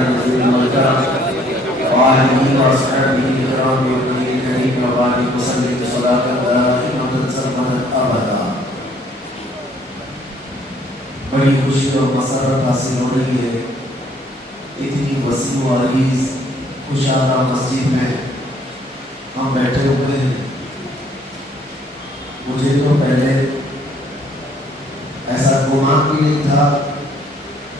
نبی المکرم وآلہ وصحبہ الکرام والنبی کریم وبارک وسلم صلاۃ دائمۃ سرمدا ابدا۔ بڑی خوشی اور مسرت حاصل ہو رہی ہے، اتنی وسیع و عریض خوشحالہ مسجد میں ہم بیٹھے ہوئے ہیں۔ مجھے تو پہلے ایسا گمان بھی نہیں تھا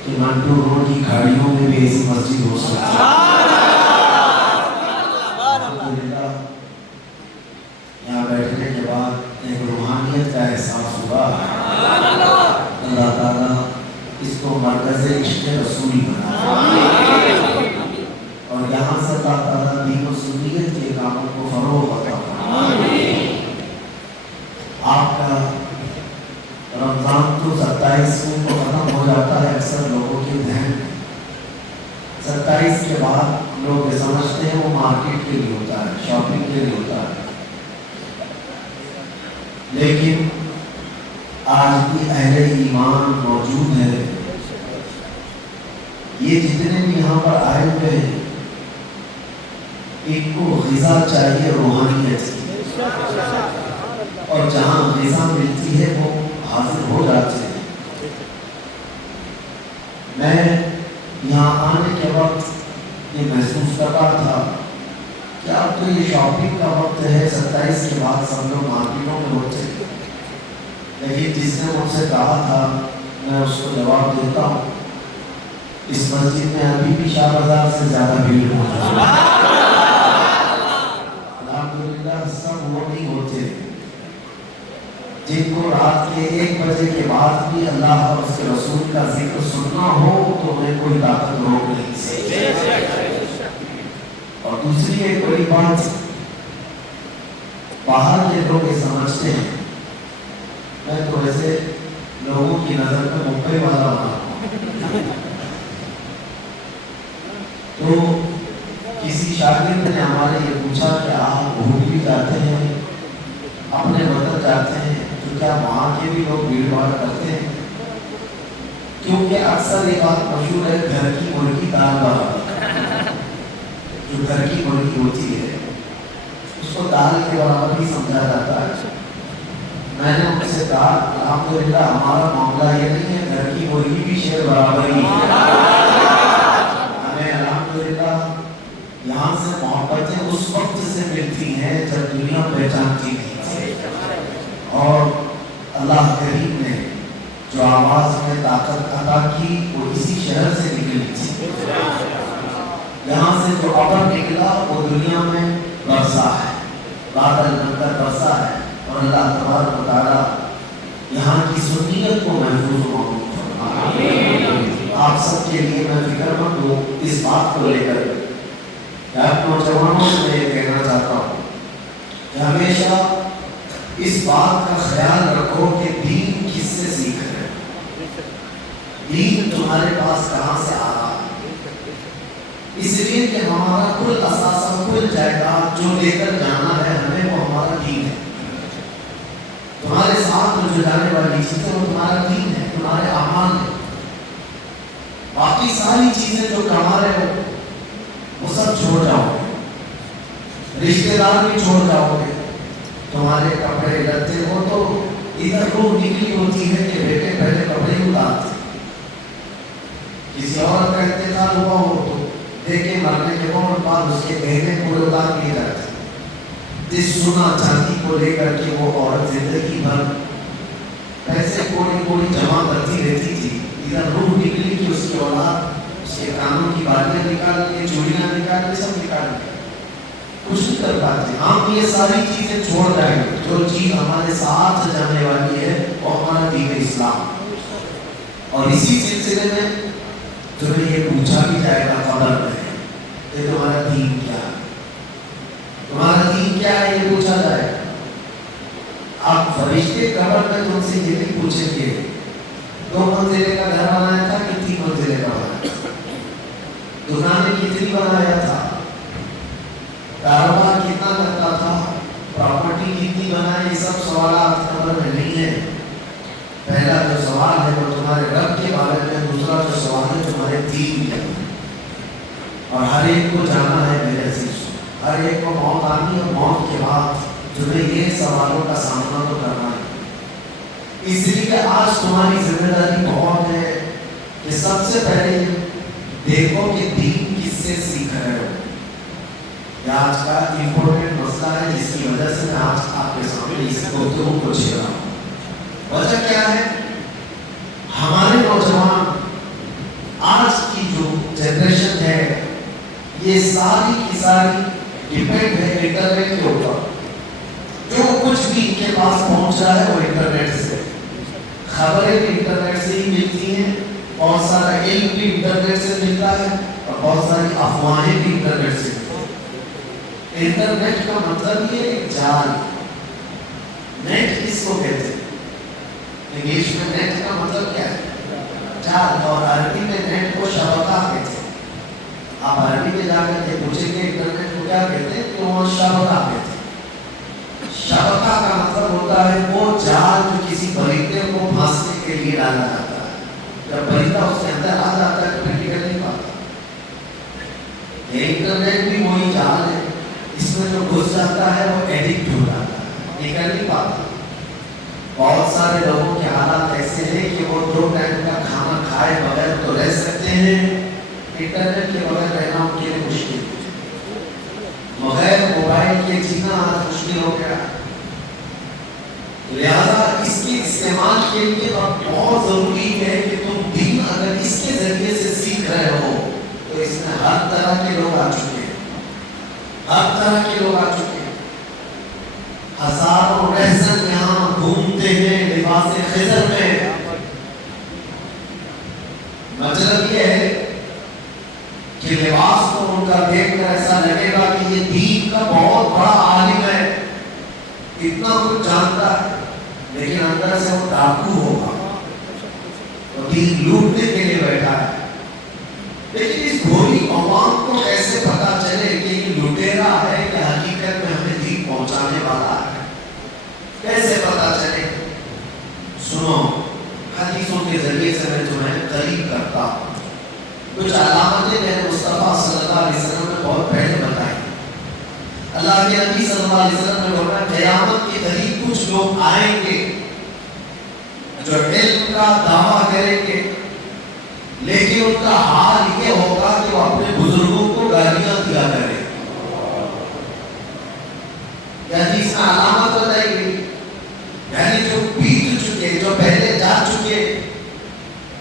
کہ منٹو روڈ کی گاڑیوں میں بھی ایسی مسجد ہو سکتی ہے۔ یہاں بیٹھنے کے بعد ایک روحانیت کا احساس ہوا۔ اللہ تعالیٰ اس کو مرکز عشق رسول بنا اور یہاں سے اللہ تعالیٰ دین و سنیت کے کاموں کو فروغ عطا فرمائے۔ آپ کا رمضان تو 27 کو ختم ہو جاتا ہے، اکثر لوگوں کے ذہن میں 27 کے بعد لوگ یہ سمجھتے ہیں وہ مارکیٹ کے لیے ہوتا ہے، شاپنگ کے لیے ہوتا ہے، لیکن آج بھی اہل ایمان موجود ہے۔ یہ جتنے بھی یہاں پر آئے ہوئے ہیں ان کو غذا چاہیے روحانیت کی، اور جہاں غذا ملتی ہے وہ حاضر ہو جاتے ہیں۔ میں یہاں آنے کے وقت یہ محسوس کر رہا تھا کہ اب تو یہ شاپنگ کا وقت ہے، 27 کے بعد سب لوگ مارکیٹوں میں ہوتے ہیں، لیکن جس نے مجھ سے کہا تھا میں اس کو جواب دیتا ہوں، اس مسجد میں ابھی بھی 4,000 سے زیادہ بھیڑ موجود ہے۔ الحمدللہ سب وہ نہیں ہوتے جن کو رات کے 1 بجے کے بعد بھی اللہ اور اس کے رسول کا ذکر سننا ہو تو انہیں کوئی طاقت روک نہیں سکتی۔ اور دوسری ایک بڑی بات، باہر کے لوگ یہ سمجھتے ہیں، میں تو ایسے لوگوں کی نظر میں ممبئی والا ہوں، تو کسی شاگرد نے ہمارے یہ پوچھا کہ آپ بھول بھی جاتے ہیں، اپنے وطن جاتے ہیں تو کیا وہاں کے بھی لوگ بھیڑ بھاڑ کرتے ہیں؟ کیونکہ اکثر یہ بات مشہور ہے، گھر کی مرغی دال برابر، جو گھر کی مرغی ہوتی ہے اس کو دال کے برابر ہی سمجھا جاتا ہے۔ میں نے ان سے کہا الحمدللہ ہمارا معاملہ یہ نہیں ہے، گھر کی مرغی بھی شیر برابر ہی ہے۔ ہمیں الحمدللہ یہاں سے محبتیں اس وقت سے ملتی ہیں جب دنیا پہچانتی نہیں تھی، اور اللہ کریم نے جو آواز میں طاقت عطا کی وہ اسی شہر سے نکلی تھی۔ یہاں سے جو ابر نکلا وہ دنیا میں برسا ہے، بادل بن کر برسا ہے، اور اللہ تبارک و تعالیٰ یہاں کی سنیت کو محفوظ و محفوظ فرمائے۔ آپ سب کے لیے میں فکر مند ہوں اس بات کو لے کر کہ آپ نوجوانوں سے میں یہ کہنا چاہتا ہوں کہ ہمیشہ اس بات کا خیال رکھو کہ دین کس سے سیکھ رہے ہیں، دین تمہارے پاس کہاں سے آ رہا ہے، اس لیے کہ ہمارا کل اثاثہ، کل جائیداد جو لے کر جانا ہے ہمیں وہ ہمارا دین ہے۔ تمہارے ساتھ جو جانے والی چیزیں وہ تمہارا دین ہے، تمہارے اعمال ہے۔ باقی ساری چیزیں جو کما رہے ہو وہ سب چھوڑ جاؤ گے، رشتے دار بھی چھوڑ جاؤ گے، تمہارے کپڑے لتے ہو تو ادھر روح نکلی ہوتی ہے کہ بیٹے پہلے کپڑے اتارتے، کسی اور کا انتقال ہوا ہو تو دیکھے مرنے کے بعد اس کے گہنے پورے اتار لیے جاتے، جس سونا چاندی کو لے کر کے وہ عورت زندگی بھر پیسے کوڑی کوڑی جمع کرتی رہتی تھی، ادھر روح نکلی کہ اس کی اولاد اس کے کانوں کی بالیاں نکال کے، چوڑیاں نکال کے، سب نکال کے کچھ نہیں کر پاتے۔ ہم یہ ساری چیزیں چھوڑ جائیں گے، جو چیز ہمارے ساتھ جانے والی ہے وہ ہمارا دین اسلام، اور اسی سلسلے میں تمہیں یہ پوچھا بھی جائے گا قبر میں کہ تمہارا دین کیا ہے، تمہارا دین کیا ہے، یہ پوچھا جائے۔ آپ فرشتے قبر میں تم سے یہ نہیں پوچھیں گے 2 منزلے کا گھر بنایا تھا کہ 3 منزلے کا بنایا تھا، دکانیں کتنی بنایا تھا، کاروبار کتنا کرتا تھا، پراپرٹی کتنی بنائی، یہ سب سوالات قبر میں نہیں ہے۔ پہلا جو سوال ہے وہ تمہارے رب کے بارے میں، دوسرا جو سوال ہے تمہارے دین کے بارے میں۔ ہر ایک کو جانا ہے میرے عزیز، ہر ایک کو موت آنی، اور موت کے بعد تمہیں یہ سوالوں کا سامنا تو کرنا ہے۔ اس لیے آج تمہاری ذمہ داری بہت ہے کہ سب سے پہلے دیکھو کہ دین کس سے سیکھ رہے ہو۔ یہ آج کا امپورٹنٹ مسئلہ ہے جس کی وجہ سے میں آج آپ کے سامنے اس گفتگو کو چھیڑ رہا ہوں۔ وجہ کیا ہے؟ ہمارے نوجوان آج کی جو جنریشن ہے یہ ساری کی ساری ڈیپینڈ ہے انٹرنیٹ کے اوپر۔ جو کچھ بھی ان کے پاس پہنچ رہا ہے وہ انٹرنیٹ سے، خبریں بھی انٹرنیٹ سے ہی ملتی ہیں، بہت سارا علم بھی انٹرنیٹ سے ملتا ہے، اور بہت ساری افواہیں بھی انٹرنیٹ سے ملتی ہیں۔ انٹرنیٹ کا مطلب یہ ایک جال، نیٹ کس کو کہتے ہیں؟ انگلش میں نیٹ کا مطلب کیا ہے؟ جال، اور عربی میں نیٹ کو شبکہ کہتے ہیں۔ آپ عربی میں جا کر کے پوچھیں گے انٹرنیٹ کو کیا کہتے ہیں تو وہ شبکہ کہتے ہیں۔ شبکہ کا مطلب ہوتا ہے وہ جال جو کسی پرندے کو پھانسنے کے لیے ڈالا جاتا ہے، جب پرندہ اس کے اندر آ جاتا ہے تو پھر نکل نہیں پاتا۔ یہ انٹرنیٹ بھی وہی جال ہے، اس میں جو گھس جاتا ہے وہ ایڈکٹ ہو جاتا ہے، نکل نہیں پاتا۔ بہت سارے لوگوں کے حالات ایسے ہیں کہ وہ 2 ٹائم کا کھانا کھائے بغیر تو رہ سکتے ہیں، انٹرنیٹ کے بغیر رہنا ان کے لیے مشکل ہے۔ بغیر موبائل کے جینا آج مشکل ہو گیا، لہذا اس کے استعمال کے لیے اب بہت ضروری ہے کہ تم دین اگر اس کے ذریعے سے سیکھ رہے ہو تو اس میں ہر طرح کے لوگ آ چکے ہیں، ہر طرح کے لوگ آ چکے ہیں۔ ہزاروں رہزن یہاں گھومتے ہیں لباس خضر میں۔ مطلب یہ ہے کہ لباس کو ان کا دیکھ کر ایسا لگے گا کہ یہ دین کا بہت بڑا عالم ہے، اتنا کچھ جانتا ہے، لیکن اندر سے وہ ڈاکو ہوگا، وہ دین لوٹنے کے لیے بیٹھا ہے۔ لیکن اس بھولی عوام کو کیسے پتا چلے کہ یہ لٹیرا ہے کہ حقیقت میں ہمیں دین پہنچانے والا ہے؟ کیسے پتا چلے؟ سنو، حدیثوں کے ذریعے سے میں تمہیں قریب کرتا ہوں۔ کچھ علامتیں میں نے مصطفیٰ صلی اللہ علیہ وسلم نے بہت پہلے بتائی۔ اللہ کے نبی صلی اللہ علیہ وسلم نے فرمایا قیامت کے قریب کچھ لوگ آئیں گے جو علم کا دعویٰ کریں گے، لیکن ان کا حال یہ ہوگا کہ وہ اپنے بزرگوں کو گالیاں دیا کریں۔ یہ حدیث میں علامت بتائی گئی، یعنی جو بیت چکے، جو پہلے جا چکے،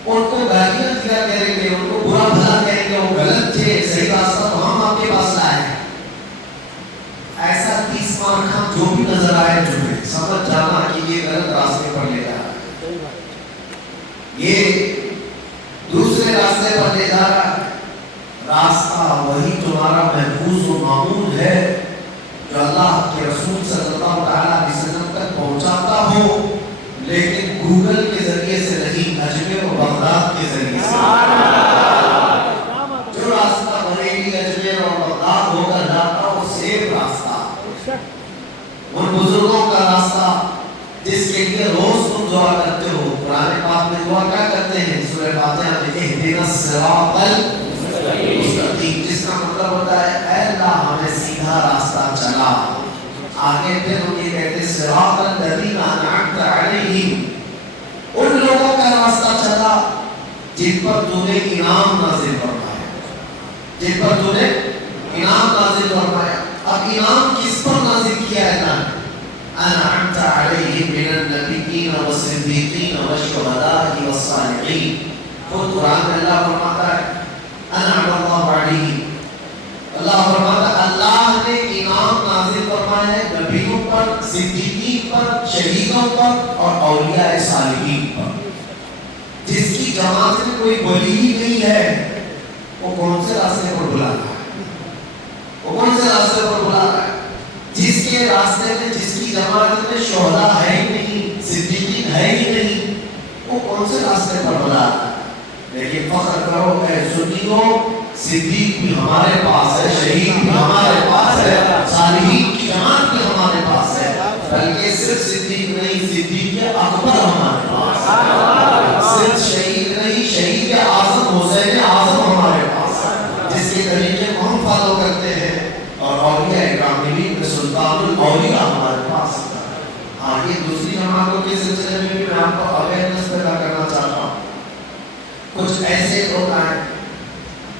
ان کو گالیاں دیا کریں گے، ان کو برا بھلا کہیں گے، وہ غلط تھے، صحیح راستہ تو ہم آپ کے پاس لائے۔ ایسا 30 مار خان جو بھی نظر آئے تمہیں سمجھ جانا کہ یہ غلط راستے پر لے جا رہا ہے، یہ دوسرے راستے پر لے جا رہا ہے۔ راستہ وہی تمہارا محفوظ و معمول ہے جو اللہ کے رسول صلی اللہ علیہ وسلم تک پہنچاتا ہو، لیکن گوگل کے ذریعے سے نہیں، اجمیر و بغداد کے ذریعے سے۔ جو راستہ بریلی، اجمیر اور بغداد ہو کر جاتا وہ سیف راستہ، ان بزرگوں کا راستہ جس کے لیے روز تم دعا کرتے ہو۔ قرآن پاک میں دعا کیا کرتے ہیں؟ سورہ فاتحہ میں اہدنا الصراط المستقیم، جس کا مطلب ہوتا ہے اے اللہ ہمیں سیدھا راستہ چلا۔ آگے پھر ہم یہ کہتے ہیں صراط الذین انعمت علیہم، ان لوگوں کا راستہ چلا جن پر تو نے انعام نازل فرمایا، جن پر تو نے انعام نازل فرمایا۔ اب انعام کس پر نازل کیا ہے اللہ؟ انعمت علیہم من النبیین والصدیقین والشہداء والصالحین۔ خود قرآن میں اللہ فرماتا ہے انعم اللہ علیہم، اللہ فرماتا ہے اللہ نے انعام نازل فرمایا ہے نبیوں پر، صدیقین پر، شہیدوں پر اور اولیاء صالحین پر۔ جس کی جماعت میں کوئی ولی ہی نہیں ہے وہ کون سے راستے پر بلا رہا ہے؟ وہ کون سے راستے پر بلا رہا ہے؟ جس کے راستے میں، جس کی جماعت میں شہداء ہے ہی نہیں، صدیقین ہے ہی نہیں، وہ کون سے راستے پر بلا رہا ہے؟ لیکن فخر کرو اے سنیو، صدیق بھی ہمارے پاس ہے، شہید بھی ہمارے پاس ہے، صالحین کی جماعت بھی ہمارے پاس ہے، بلکہ صرف صدیق نہیں، صدیق اکبر ہمارے پاس ہے، صرف شہید نہیں، شہید اعظم حسین اعظم ہمارے پاس ہے، جس کے طریقے سلطان الاولیاء ہمارے پاس ہوتا ہے. ہاں یہ دوسری جماعتوں کے سلسلے میں بھی میں آپ کو اویئرنیس پیدا کرنا چاہتا ہوں. کچھ ایسے لوگ آئے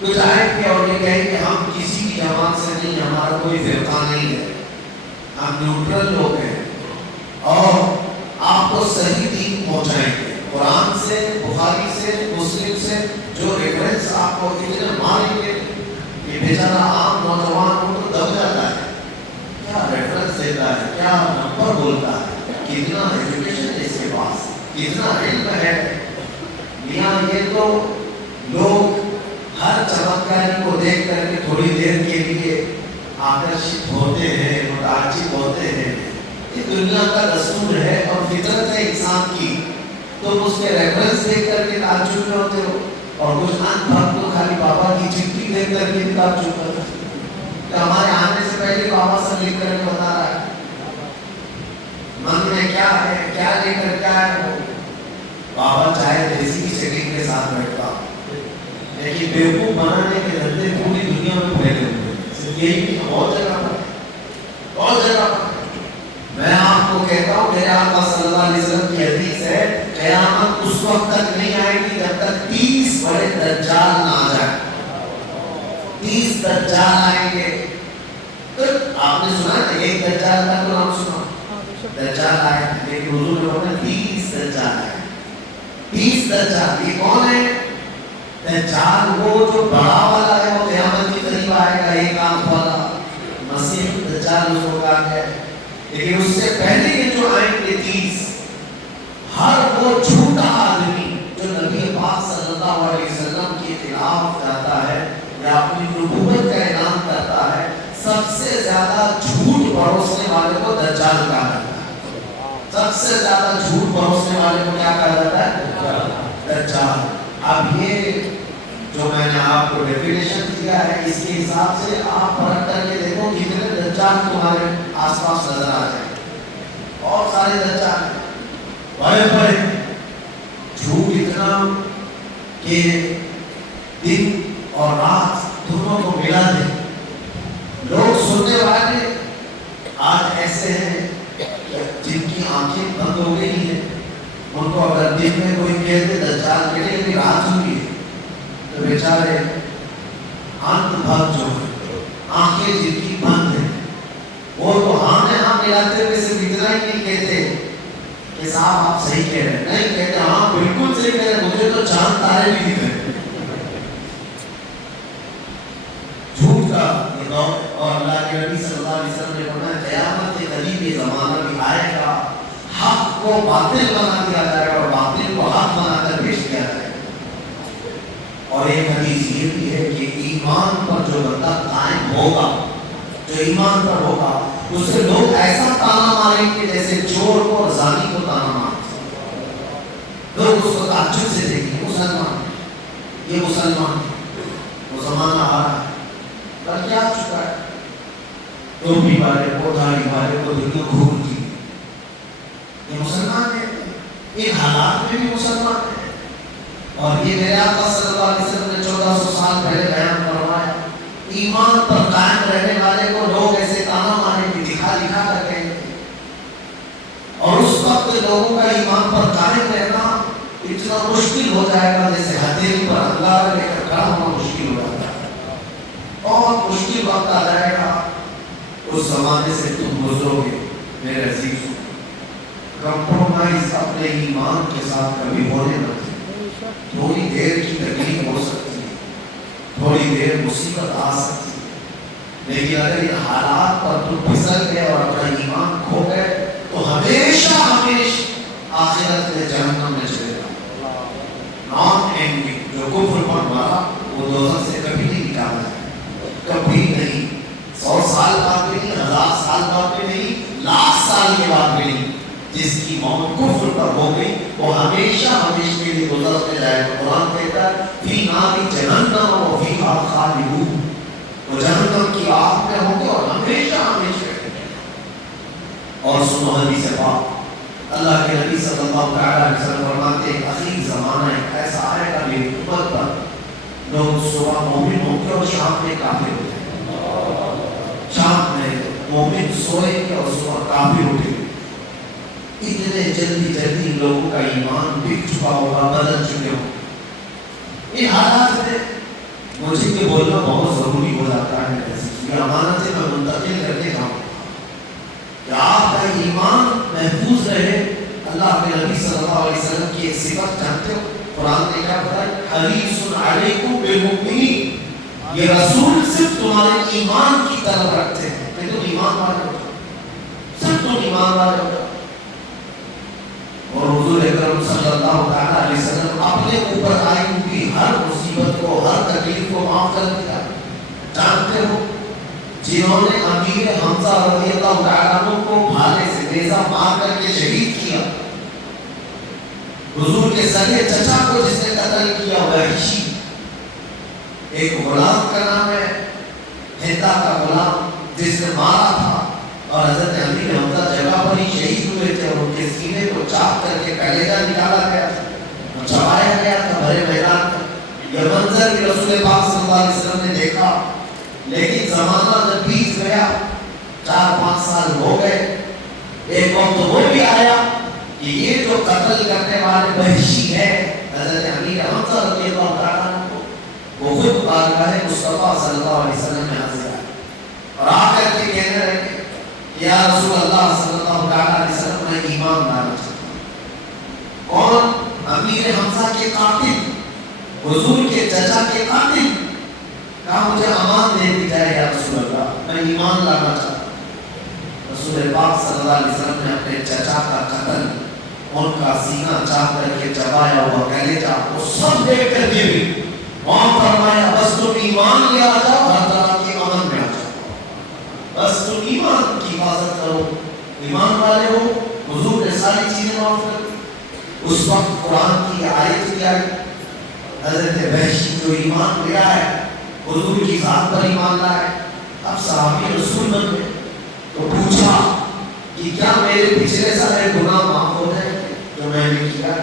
کچھ آئے کہ اور یہ کہیں کہ ہم کسی کی جماعت سے نہیں, ہمارا کوئی فرقہ نہیں ہے, ہم نیوٹرل لوگ ہیں اور آپ کو صحیح دین پہنچائیں گے. قرآن سے, بخاری سے, مسلم سے جو ریفرنس آپ کو اتنے ماریں گے کہ بیچارہ عام نوجوان کو تو دب جاتا ہے, کیا ریفرنس دیتا ہے, کیا نمبر بولتا ہے, کتنا ایجوکیشن ہے اس کے پاس, کتنا علم ہے. میاں یہ تو لوگ ہر چمتکاری کو دیکھ کر کے تھوڑی دیر کے لیے آکرشت ہوتے ہیں, متعجب ہوتے ہیں. یہ دنیا کا دستور ہے اور فطرت ہے انسان کی. تم اس کے ریفرنس دیکھ کر کے تعجب میں ہوتے ہو, اور کچھ ان بھگ تو خالی بابا کی چٹھی دیکھ کر کے تعجب ہوتے ہیں کہ ہمارے آنے سے پہلے بابا سے لکھ کر کے بتا رہا ہے من میں کیا ہے, کیا لے کر کیا ہے. بابا چاہے دیسی کی سیٹنگ کے ساتھ بیٹھتا, لیکن بیوقوف بنانے کے دھندے پوری دنیا میں پھیلے ہوئے ہیں. صرف یہی بھی بہت جگہ پر, بہت جگہ پر. میں آپ کو کہتا ہوں, میرے آقا صلی اللہ علیہ وسلم کی حدیث ہے, قیامت اس وقت تک نہیں آئے گی جب تک 30 بڑے دجال نہ آ جائے. 30 دجال آئیں گے. تو آپ نے سنا نا ایک دجال کا تو نام سنا, دجال آئے, لیکن حضور نے بولا 30 دجال آئے. 30 دجال یہ کون ہے؟ دجال وہ جو بڑا والا ہے, وہ قیامت کے قریب آئے گا, ایک آنکھ والا مسیح دجال اس کو کہا گیا ہے. لیکن اس سے پہلے یہ جو آئیں گے 30, ہر وہ جھوٹا آدمی جو نبی پاک صلی اللہ علیہ وسلم کے خلاف جاتا ہے یا اپنی نبوت کا اعلان کرتا ہے, سب سے زیادہ جھوٹ پروسنے والے کو دجال کہا جاتا ہے. سب سے زیادہ جھوٹ پروسنے والے کو کیا کہا جاتا ہے؟ دجال. اب یہ جو میں نے آپ کو ڈیفینیشن دیا ہے, اس کے حساب سے آپ پرکھ کر کے دیکھو کتنے دجال تمہارے آس پاس نظر آ جائیں. اور سارے دجال ہیں, بڑے بڑے جھوٹ اتنا کہ دن اور رات دونوں کو ملا دے. لوگ سننے والے آج ایسے ہیں جن کی آنکھیں بند ہو گئی ہیں, ان کو اگر دن میں کوئی کہتے دجال کے لیے رات ہوئی ہے تو بیچارے انت بھگ جو ہیں, آنکھیں جن کی بند ہیں, وہ تو ہاں میں ہاں ملاتے ہوئے صرف اتنا ہی نہیں کہتے کہ صاحب آپ صحیح کہہ رہے ہیں, نہیں کہتے ہاں بالکل صحیح کہہ رہے ہیں, مجھے تو چاند تارے بھی دکھ رہے. جھوٹ کا یہ دور, اور اللہ کے نبی صلی اللہ علیہ وسلم نے فرمایا قیامت کے قریب یہ زمانہ بھی آئے گا, حق کو باطل بنا دیا جائے گا اور باطل کو حق بنا کر پیش کیا جائے گا. اور ایک حدیث یہ بھی ہے کہ ایمان پر جو بندہ قائم ہوگا, جو ایمان پر ہوگا, اس سے لوگ ایسا تانا ماریں گے جیسے چور کو اور زانی کو تانا مارتے ہیں. لوگ اس کو تعجب سے دیکھیں گے, مسلمان, یہ مسلمان, وہ زمانہ آ رہا ہے, پر کیا چکا ہے, ٹوپی والے کو, داڑھی والے کو دنیا گھوم کی, یہ مسلمان ہے, ان حالات میں بھی مسلمان ہے. اور یہ میرے آقا صلی اللہ علیہ وسلم نے 1400 سال پہلے بیان فرمایا, ایمان پر قائم رہنے والے کو لوگ ایسے تانا ماریں گے, دکھا دکھا کر کہیں گے. اور اس وقت لوگوں کا ایمان پر قائم رہنا اتنا مشکل ہو جائے گا جیسے ہتھیلی پر انگارہ لے کر کھڑا ہونا مشکل ہو جاتا ہے. بہت مشکل وقت آ جائے گا, اس زمانے سے تم گزرو گے میرے عزیزوں. کمپرومائز اپنے ایمان کے ساتھ کبھی ہونے نہ دیں. تھوڑی دیر کی تکلیف ہو سکتی ہے, تھوڑی دیر مصیبت آ سکتی ہے, لیکن اگر ان حالات پر تم پھسل گئے اور اپنا ایمان کھو گئے تو ہمیشہ ہمیشہ آخرت میں جہنم میں چلے گا. نان اینڈنگ. جو کفر پر مرا وہ دوزخ سے کبھی نہیں نکالا جائے, کبھی نہیں. 100 سال بعد بھی نہیں, 1000 سال بعد بھی نہیں, لاکھ سال کے بعد بھی نہیں. جس کی موت کفر پر ہو گئی وہ ہمیشہ ہمیشہ کے لیے دوزخ میں جائے گا. قرآن کہتا ہے فی نار جہنم و فیہا خالدون, وہ جہنم کی آگ میں ہوں گے اور ہمیشہ ہمیشہ. اور سنو حدیث پاک, اللہ کے نبی صلی اللہ علیہ وسلم فرماتے ہیں اخیر زمانہ ایسا آئے گا میری امت پر, لوگ صبح مومن ہوں گے اور شام میں کافر ہو جائیں گے. شام میں مومن سوئیں گے اور صبح کافر اٹھیں گے. اتنے جلدی جلدی لوگوں کا ایمان بک چکا ہوگا, بدل چکے ہوں. ان حالات میں مجھے یہ بولنا بہت ضروری ہو جاتا ہے, یہ امانت سے میں منتقل کرنے کا ہوں کہ آپ کا ایمان محفوظ رہے. اللہ کے نبی صلی اللہ علیہ وسلم کی ایک صفت جانتے ہو, قرآن نے کیا بتایا, حریص علیکم بالمؤمنین, یہ رسول صرف تمہارے ایمان کی طرف رکھتے ہیں کہ تم ایمان والے ہو, صرف تم ایمان والے ہو. اور حضور اکرم صلی اللہ علیہ وسلم اپنے اوپر آئی ہوئی ہر مصیبت کو, ہر تکلیف کو معاف کر دیا. جانتے ہو جنہوں نے امیر حمزہ رضی اللہ تعالیٰ عنہ کو بھالے سے نیزہ مار کر کے شہید کیا, حضور کے سگے چچا کو جس نے قتل کیا وحشی, ایک غلام کا نام ہے ہندا کا غلام جس نے مارا تھا, اور حضرت امیر حمزہ جگہ پر ہی شہید ہوئے تھے, اور ان کے سینے کو چاپ کر کے کلیجہ نکالا گیا اور چبایا گیا تھا بھرے میدان میں. یہ منظر بھی رسول پاک صلی اللہ علیہ وسلم نے دیکھا. لیکن زمانہ جب بیت گیا, 4-5 سال ہو گئے, ایک وقت وہ بھی آیا کہ یہ جو قتل کرنے والے وحشی ہے حضرت امیر حمزہ رضی اللہ تعالیٰ عنہ کو, وہ خود بارگاہ مصطفیٰ صلی اللہ علیہ وسلم میں حاضر آئے اور آ کر کے کہنے لگے, یا رسول اللہ صلی اللہ علیہ وسلم, میں ایمان لانا چاہتا ہوں. کون؟ امیر حمزہ کے قاتل, حضور کے چچا کے قاتل. کہا مجھے امان دے دی جائے یا رسول اللہ, میں ایمان لانا چاہتا ہوں. رسول پاک صلی اللہ علیہ وسلم نے اپنے چچا کا قتل, ان کا سینہ چاپ کر کے چبایا ہوا کلیجہ, وہ سب دیکھ کر کے بھی وہاں فرمایا, بس تم ایمان لے آ جاؤ, ہر طرح کے امن میں آ جاؤ, بس تم ایمان کی حفاظت کرو, ایمان والے ہو. حضور نے ساری چیزیں معاف کر دی. اس وقت قرآن کی آیت بھی آئی, حضرت وحشی جو ایمان لیا ہے, حضور کی ذات پر ایمان لائے, اب صحابی رسول بن گئے. تو پوچھا کہ کیا میرے پچھلے سارے گناہ معاف ہو جائیں جو میں نے کیا؟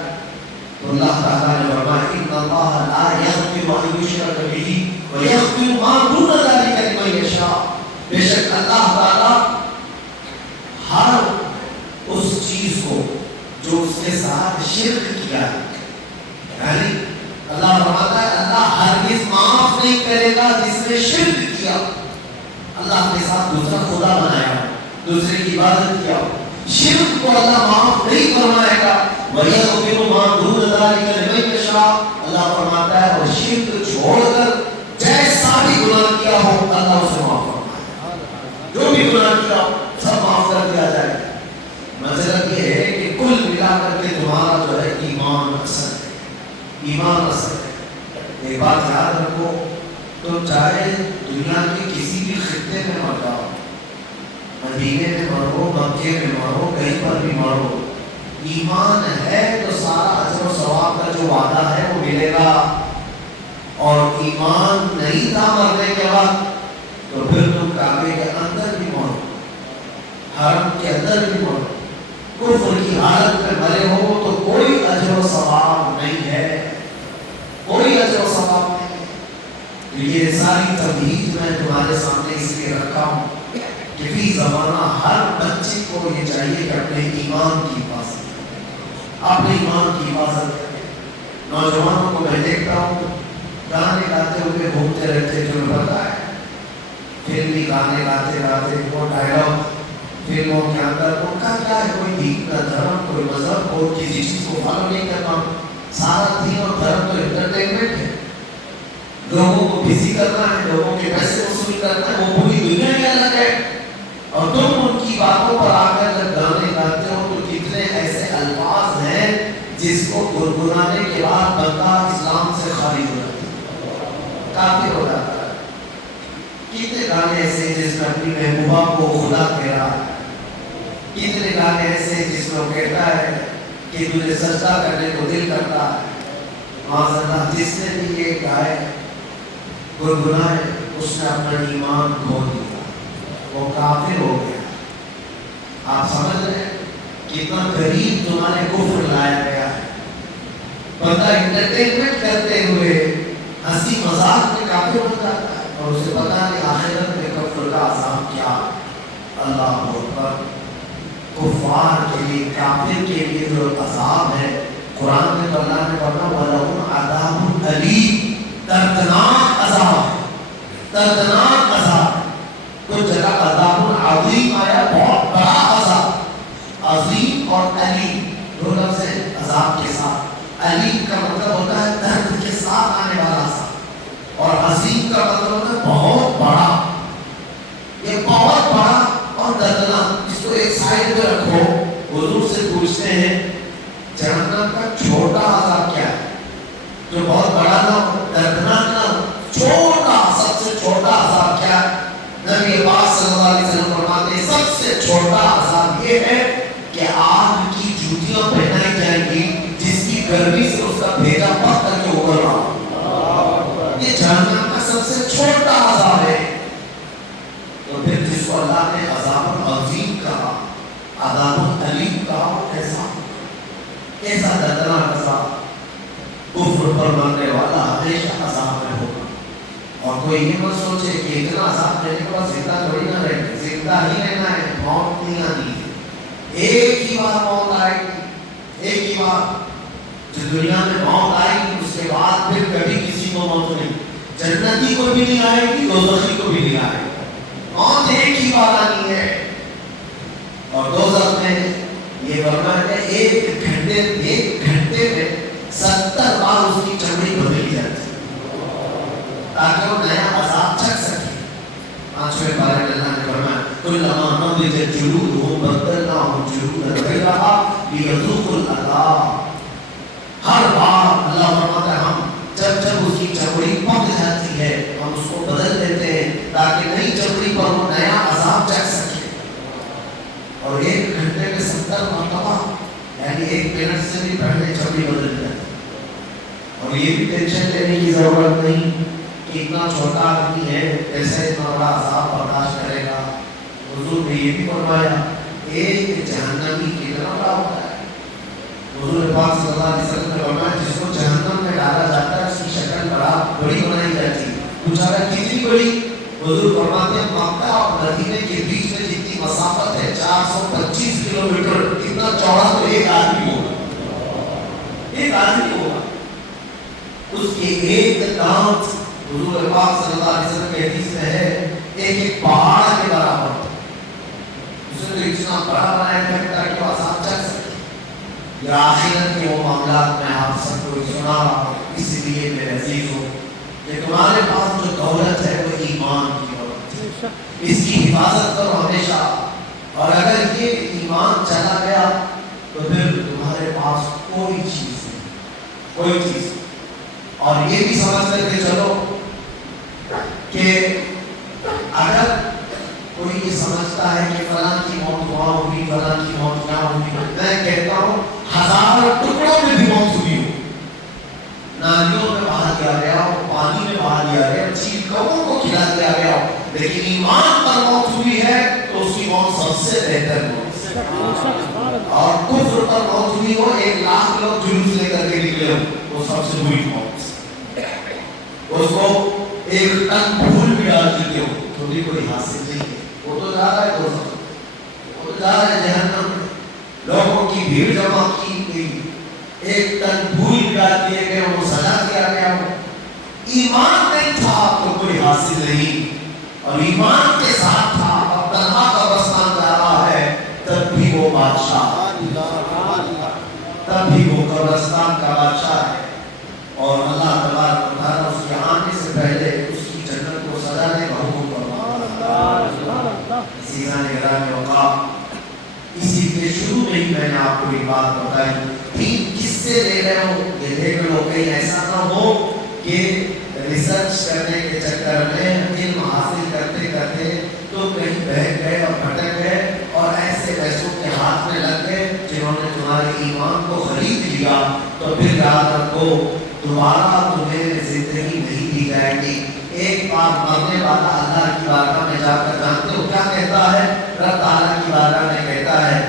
تو اللہ تعالیٰ نے فرمایا, ان اللہ لا یغفر ان یشرک بہ ویغفر ما دون ذلک لمن یشاء. بے شک اللہ تعالیٰ ہر اس چیز کو جو اس کے ساتھ شرک کیا ہے, یعنی اللہ فرماتا ہے اللہ ہرگز معاف نہیں کرے گا جس نے شرک کیا, اللہ کے ساتھ دوسرا خدا بنایا, دوسرے کی عبادت کیا, شرک کو اللہ معاف نہیں فرمائے گا. وَيَغْفِرُ مَا دُونَ ذَلِكَ لِمَن یَشَاءُ, اللہ فرماتا ہے اور شرک چھوڑ کر جیسا بھی گناہ کیا ہو اللہ اسے معاف فرمائے, جو بھی گناہ کیا ہو سب معاف کر دیا جائے. مطلب یہ ہے کہ کل ملا کر کے تمہارا جو ہے ایمان اصل ہے, ایمان اصل ہے. ایک بات یاد رکھو, تم چاہے دنیا کے کسی بھی خطے میں مر جاؤ, مدینے میں مرو, مکے میں مرو, کہیں پر بھی مرو, ایمان ہے تو سارا اجر و ثواب کا جو وعدہ ہے وہ ملے گا. اور ایمان نہیں تھا مرنے کے بعد تو پھر تم کعبے کے اندر بھی مرو, حرم کے اندر بھی مرو, کفر کی حالت میں مرے ہو تو کوئی اجر و ثواب نہیں ہے, کوئی اجر و ثواب نہیں ہے. یہ ساری تمہید میں تمہارے سامنے اس لیے رکھا ہوں کہ فی زمانہ ہر بچے کو یہ چاہیے کہ اپنے ایمان کی حفاظت کرے, اپنے ایمان کی حفاظت کرے. نوجوانوں کو میں دیکھتا ہوں گانے گاتے ہوئے گھومتے رہتے, جو پتا ہے فلمی گانے گاتے گاتے وہ ڈائلاگ فلموں کے اندر ان کا کیا ہے, کوئی دین کا دھرم, کوئی مذہب, کوئی کسی چیز کو فالو نہیں کرنا. سارا دین اور دھرم تو انٹرٹینمنٹ ہے, لوگوں کو بزی کرنا ہے, لوگوں کے پیسے وصول کرنا ہے, وہ پوری دنیا ہی الگ ہے. اور تم ان کی باتوں پر آ کر جب گانے گاتے ہو تو کتنے ایسے الفاظ ہیں جس کو گنگنانے کے بعد بندہ اسلام سے خارج ہو جاتا ہے, کافر ہو جاتا ہے. کتنے گانے ایسے جس میں اپنی محبوبہ کو خدا کہہ رہا ہے, کتنے گانے ایسے جس میں وہ کہتا ہے کہ تجھے سجدہ کرنے کو دل کرتا ہے. معاذ اللہ, جس نے بھی یہ گائے گنگنائے اس نے اپنا ایمان کھو دیا, وہ کافر ہو گیا. آپ سمجھ رہے ہیں کتنا قریب تمہارے کفر لایا گیا ہے. بندہ انٹرٹینمنٹ کرتے ہوئے ہنسی مذاق میں کافر ہو جاتا ہے اور اسے پتہ نہیں آخرت میں کفر کا عذاب کیا. اللہ کفار کے لیے، کافر کے لیے جو عذاب ہے، قرآن میں تو اللہ نے فرمایا وَلَهُمْ عَذَابٌ أَلِيمٌ، دردناک عذاب ہے، دردناک عذاب ہے۔ تو جگہ عذاب عظیم آیا، بہت بڑا عذاب، عظیم اور علیم دو لفظ ہیں عذاب کے ساتھ۔ علیم کا مطلب ہوتا ہے درد کے ساتھ آنے والا عذاب، اور عظیم کا مطلب ہوتا ہے بہت بڑا، یہ بہت بڑا اور دردناک۔ اس کو ایک سائڈ پہ رکھو، حضور سے پوچھتے ہیں جہنم کا چھوٹا عذاب کیا ہے جو بہت بڑا نہ ہو، دردناک نہ ہو، چھوٹا، سب سے چھوٹا عذاب کیا ہے؟ نبی پاک صلی اللہ علیہ وسلم فرماتے ہیں سب سے چھوٹا عذاب یہ ہے کہ آگ کی جوتیاں پہنائی جائیں گی جس کی گرمی سے اس کا بھیجا پک کر کے ابل رہا، یہ جہنم کا سب سے چھوٹا عذاب ہے۔ تو پھر جس کو اللہ نے عذاب عظیم کہا، عذاب علیم کہا، ایسا دردناک عذاب، کفر پر مرنے والا ہمیشہ عذاب میں ہوگا۔ اور کوئی یہ مت سوچے کہ اتنا عذاب دینے کے بعد زندہ تھوڑی نہ رہے، زندہ ہی رہنا ہے، موت نہیں آنی ہے۔ ایک ہی بار موت آئے گی، ایک ہی بار جو دنیا میں موت آئے گی، اس کے بعد پھر کبھی کسی کو موت نہیں، جنتی کو بھی نہیں آئے گی، دوزخی کو بھی نہیں آئے گی، موت ایک ہی بار آنی ہے۔ اور دوزخ میں یہ فرمایا ہے ایک گھنٹے میں 70 بار اس کی چمڑی بدلی جاتی ہے تاکہ وہ نیا عذاب چکھ سکے۔ 5ویں پارے میں اللہ نے فرمایا کلما نضجت جلودهم بدلناهم جلودا غیرها لیذوقوا العذاب۔ ہر بار اللہ فرماتا ہے ہم جب اس کی چمڑی پک جاتی ہے ہم اس کو بدل دیتے ہیں تاکہ نئی چمڑی پر وہ نیا عذاب چکھ سکے۔ اور ایک گھنٹے میں 70 مرتبہ، یعنی 1 منٹ سے بھی پہلے چمڑی بدل جاتی ہے۔ اور یہ بھی ٹینشن لینے کی ضرورت نہیں کہ اتنا چھوٹا آدمی ہے کیسے اتنا بڑا عذاب برداشت کرے گا۔ حضور نے یہ بھی فرمایا ایک جہنمی کتنا بڑا ہوتا ہے۔ حضور پاک صلی اللہ علیہ وسلم نے فرمایا جس کو جہنم میں ڈالا جاتا ہے اس کی شکل بڑی بنائی جاتی ہے۔ پوچھا گیا کتنی بڑی؟ حضور فرماتے ہیں مکہ اور مدینے کے بیچ میں جتنی مسافت ہے 425 کلومیٹر، اتنا چوڑا تو ایک آدمی ہوگا، ایک آدمی ہوگا۔ اس کے ایک دانت حضور پاک صلی اللہ علیہ وسلم کے حدیث میں ہے ایک پہاڑ کے برابر، اسے تو اتنا بڑا بنایا گیا تاکہ وہ آسان چل سکے۔ یا آخرت کے وہ معاملات میں آپ سب کو سنا رہا ہوں، اس لیے میرے عزیزوں کہ تمہارے پاس جو دولت ہے وہ ایمان کی دولت ہے، اس کی حفاظت کرو ہمیشہ۔ اور اگر یہ ایمان چلا گیا تو پھر تمہارے پاس کوئی چیز نہیں، کوئی چیز۔ اور یہ بھی سمجھ کر کے چلو کہ اگر کوئی یہ سمجھتا ہے کہ فلاں کی موت وہاں ہوئی، فلاں کی موت کیا ہوئی، میں کہتا ہوں 1000 ٹکڑوں میں بھی موت ہوئی ہو، نالیوں میں بہا دیا گیا ہو، پانی میں بہا دیا گیا، چیل کبوں کو کھلا دیا گیا ہو، لیکن ایمان پر موت ہوئی ہے تو اس کی موت سب سے بہتر موت ہے۔ اور کفر پر موت ہوئی ہو، 1,00,000 لوگ جلوس لے کر کے نکلے ہو، وہ سب سے بری موت۔ اس کو 1 ٹن پھول بھی ڈال دیتے ہو تو بھی کوئی حاصل نہیں ہے، وہ تو جا رہا ہے دوزخ، وہ تو جا رہا ہے جہنم میں۔ لوگوں کی بھیڑ جمع کی گئی، 1 ٹن پھول بھی ڈال دیے گئے، وہ سجا دیا گیا ہو۔ ایمان نہیں تھا تو کوئی حاصل نہیں، اور ایمان کے ساتھ تھا اب تنہا قبرستان جا رہا ہے تب بھی وہ بادشاہ، تب بھی وہ قبرستان کا بادشاہ ہے۔ اور اللہ تبارک و تعالیٰ اس کے آنے سے پہلے اس کی جنت کو سجانے کا حکم فرماتا ہے۔ اسی کے شروع میں ہی میں نے آپ کو ایک بات بتائی، 3 قصے لے رہے ہو یہ دیکھ لو کہیں ایسا نہ ہو کہ ریسرچ کرنے کے چکر میں علم حاصل کرتے کرتے تو کہیں بہک گئے اور بھٹک گئے اور ایسے پیسوں کے ہاتھ میں لگ گئے جنہوں نے تمہارے ایمان کو خرید لیا، تو پھر یاد رکھو دوبارہ تمہیں زندگی نہیں دی جائے گی۔ ایک بار مرنے والا اللہ کی بارگاہ میں جا کر جانتے ہو کیا کہتا ہے؟ رب تعالیٰ کی بارگاہ میں کہتا ہے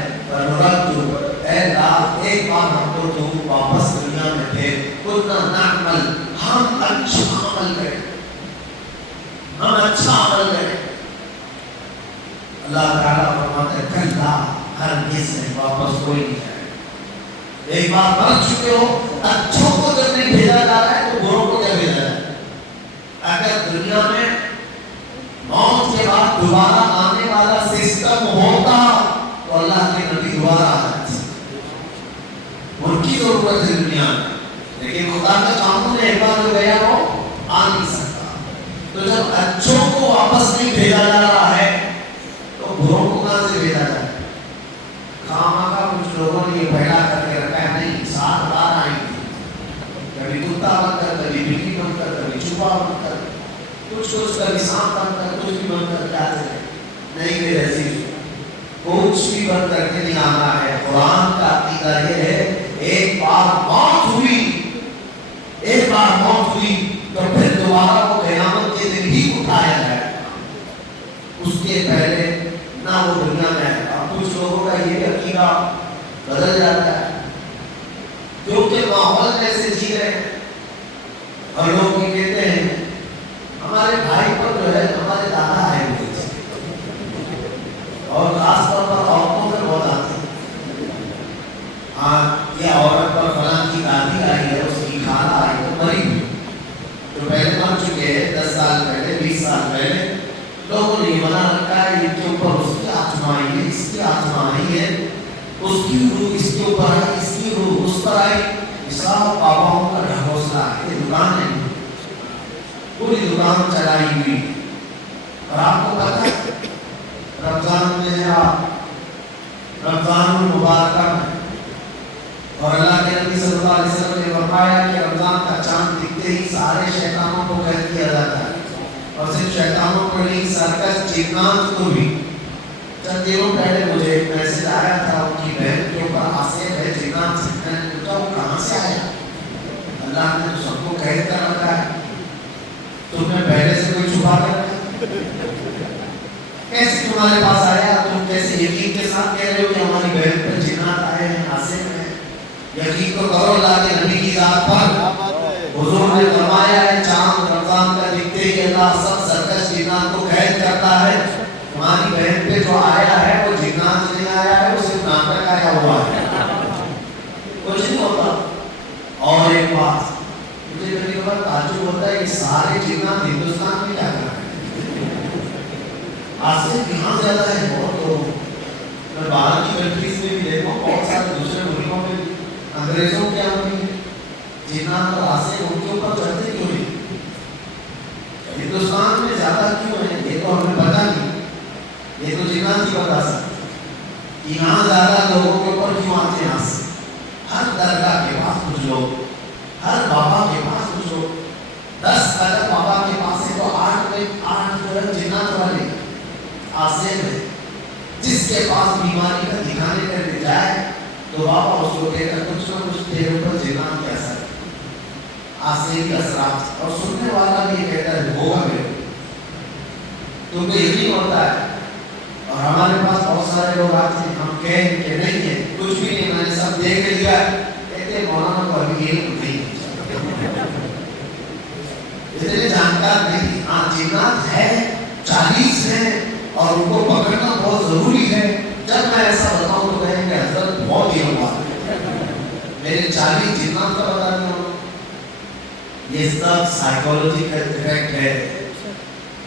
اے اللہ ایک بار ہم کو تو واپس دنیا میں تھے، کتنا نعمل، ہم اچھا عمل کریں، ہم اچھا عمل کریں۔ اللہ تعالیٰ فرماتا ہے کلا ہرگز نہیں، واپس کوئی نہیں جائے۔ ایک بار مر چکے ہو، اچھوں کو جب نہیں بھیجا جا رہا ہے تو بروں کو کیا بھیجا جائے؟ اگر دنیا میں موت کے بعد دوبارہ آنے والا سسٹم ہوتا تو اللہ کے نبی دوبارہ آ جاتے، ان کی ضرورت ہے دنیا میں، لیکن خدا کا قانون ایک بار جو گیا وہ آ نہیں سکتا۔ تو جب اچھوں کو واپس نہیں بھیجا جا رہا ہے تو بروں کو کہاں سے بھیجا جائے؟ خامخواہ کچھ لوگوں نے یہ پھیلا کر کے رکھا ہے، نہیں 7 بار آئیں گے، کبھی کتا بن کر، کبھی بلی بن کر، کبھی چوپا بن کر، کچھ کبھی سانپ بن کر، کچھ بھی بن کر کیا کرے؟ نہیں میرے عزیز، کچھ بھی بن کر کے نہیں آنا ہے۔ قرآن کا عقیدہ یہ ہے ایک بار موت ہوئی، ایک بار موت ہوئی تو پھر دوبارہ وہ قیامت کے دن ہی اٹھایا جائے گا، اس کے پہلے نہ وہ دنیا میں آئے گا۔ کچھ لوگوں کا یہ عقیدہ بدل جاتا ہے کیونکہ ماحول میں سے جی رہے ہیں، اور لوگ یہ کہتے ہیں ہمارے بھائی پر جو ہے ہمارے دادا آئے ہوئے تھے، اور خاص طور پر عورتوں میں بہت آتے ہیں، ہاں یہ عورت پر فلاں کی دادی آئی ہے، اس کی خالہ آئی ہے، مری ہوئی تو پہلے مر چکے ہیں 10 سال پہلے، 20 سال پہلے، لوگوں نے یہ بنا رکھا ہے ان کے اوپر اس کی آتما آئی ہے، اس کی آتما آئی ہے، اس کی روح اس کے اوپر آئی، اس کی روح اس پر آئی، سب باباؤں کا ڈھکوسلا ہے، یہ دکان نہیں، پوری دکان چلائی ہوئی۔ اور آپ کو پتہ ہے رمضان میں ہے، آپ رمضان المبارکہ میں، اور اللہ کے نبی صلی اللہ علیہ وسلم نے فرمایا کہ رمضان کا چاند دکھتے ہی سارے شیطانوں کو قید کیا جاتا ہے، اور صرف شیطانوں کو نہیں، سرکس جنات کو بھی۔ چند دنوں پہلے مجھے ایک میسج آیا تھا، ان کی بہن کے اوپر آصف ہے جنات سے، میں نے پوچھا وہ کہاں سے آیا؟ اللہ نے تو سب کو قید کر رکھا ہے، تم نے پہلے سے کوئی چھپا کر رکھا؟ کیسے تمہارے پاس آیا؟ تم کیسے یقین کے ساتھ کہہ رہے ہو کہ ہماری بہن پر جنات آئے ہیں، آصف ہیں؟ یقین تو کرو اللہ کے نبی کی ذات پر، حضور نے فرمایا ہے چاند رمضان کا دکھتے ہی اللہ سب سرکش جنات کو قید کرتا ہے، تمہاری بہن پہ جو آیا ہے وہ جنات نہیں آیا ہے، وہ صرف ناٹک آیا ہوا ہے، کچھ نہیں ہوتا۔ اور ایک بات مجھے کبھی کبھار تعجب ہوتا ہے کہ سارے جنات ہندوستان میں کیا کر رہے ہیں؟ آصف یہاں زیادہ ہے بہت، تو میں باہر کی کنٹریز میں بھی دیکھوں، بہت سارے دوسرے ملکوں میں بھی، انگریزوں کے یہاں بھی جنات اور آصف ان کے اوپر چڑھتے کیوں نہیں؟ ہندوستان میں زیادہ کیوں ہے یہ تو ہمیں پتہ نہیں، یہ تو جنات ہی بتا سکتے یہاں زیادہ لوگوں کے اوپر کیوں آتے ہیں آصف۔ ہر درگاہ کے پاس کچھ لوگ، ہر بابا کے پاس کچھ لوگ، 10 اگر بابا کے پاس ہے تو 8 جنات والے آصف ہے، جس کے پاس بیماری کا دکھانے کر کے جائے تو بابا اس کو کہتا کچھ نہ کچھ تیرے اوپر جنات کے اثر، آصف کے اثرات، اور سننے والا بھی یہ کہتا ہے ہوگا میرے، تم کو یقین ہوتا ہے۔ اور ہمارے پاس بہت سارے لوگ آتے ہیں، ہم کہیں کہ نہیں ہے کچھ بھی نہیں، میں نے سب دیکھ لیا، کہتے مولانا کو ابھی یہ نہیں اتنے جانکار نہیں، ہاں جنات ہے 40 ہیں اور ان کو پکڑنا بہت ضروری ہے۔ جب میں ایسا بتاؤں تو کہیں کہ حضرت بہت ہی ہوا میرے 40 جنات کا بتا دیا ہوں، یہ سب سائیکولوجی کا افیکٹ ہے،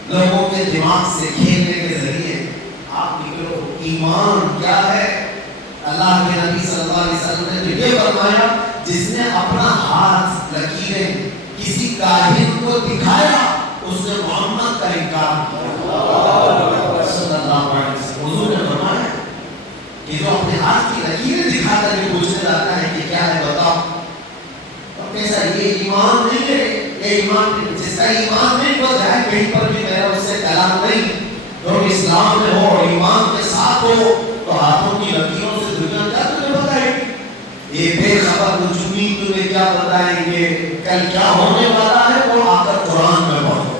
لوگوں کے دماغ سے کھیلنے کے ذریعے۔ آپ نکلو ایمان کیا ہے؟ اللہ کے نبی صلی اللہ علیہ وسلم نے تو یہ فرمایا جس نے اپنا ہاتھ لکیریں کسی کاہن کو دکھایا اس نے محمد کا انکار کیا، صلی اللہ علیہ وسلم۔ حضور نے فرمایا کہ جو اپنے ہاتھ کی لکیریں دکھا کر کے پوچھنے جاتا ہے کہ کیا ہے بتاؤ، تو کیسا یہ ایمان نہیں ہے، یہ ایمان جس کا ایمان نہیں وہ جائے کہیں پر بھی میرا اس سے کلام نہیں، جو اسلام میں ہو اور ایمان کے ساتھ ہو تو ہاتھوں کی لکیروں سے دنیا کیا تمہیں بتائے گی؟ یہ بے خبر نجومی تمہیں کیا بتائیں گے؟ کل کیا ہونے والا ہے وہ آ کر قرآن میں پڑھو،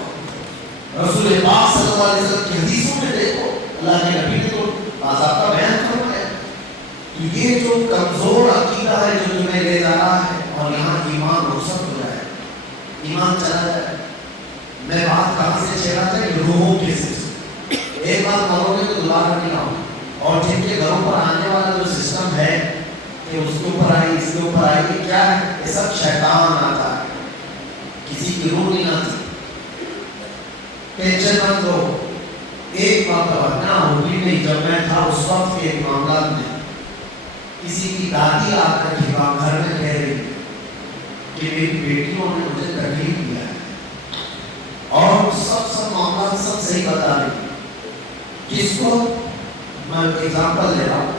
رسول پاک صلی اللہ علیہ وسلم کی حدیثوں میں دیکھو، اللہ کے نبی نے تو باضابطہ بیان فرمایا۔ تو یہ جو کمزور عقیدہ ہے جو تمہیں لے جا رہا ہے، اور یہاں ایمان رخصت ہو جائے، ایمان چلا جائے، میں بات کہاں سے چھیڑا تھا؟ روحوں کے سلسلے، ایک بار مرو گے تو دوبارہ نہیں آؤ، اور جن کے گھروں پر آنے والا جو سسٹم ہے کہ اس کے اوپر آئی اس کے اوپر آئی، یہ کیا ہے؟ یہ سب شیطان آتا ہے، کسی کی روح نہیں آتی۔ ٹینشن مت لو۔ ایک مرتبہ نا ہوگی نہیں، جب میں تھا اس وقت کے معاملات میں کسی کی دادی آ کر کے گھر میں کہہ رہی کہ میری بیٹیوں نے مجھے تکلیف دیا ہے، اور سب معاملات سب صحیح بتا رہی۔ جس کو میں ایگزامپل دے رہا ہوں،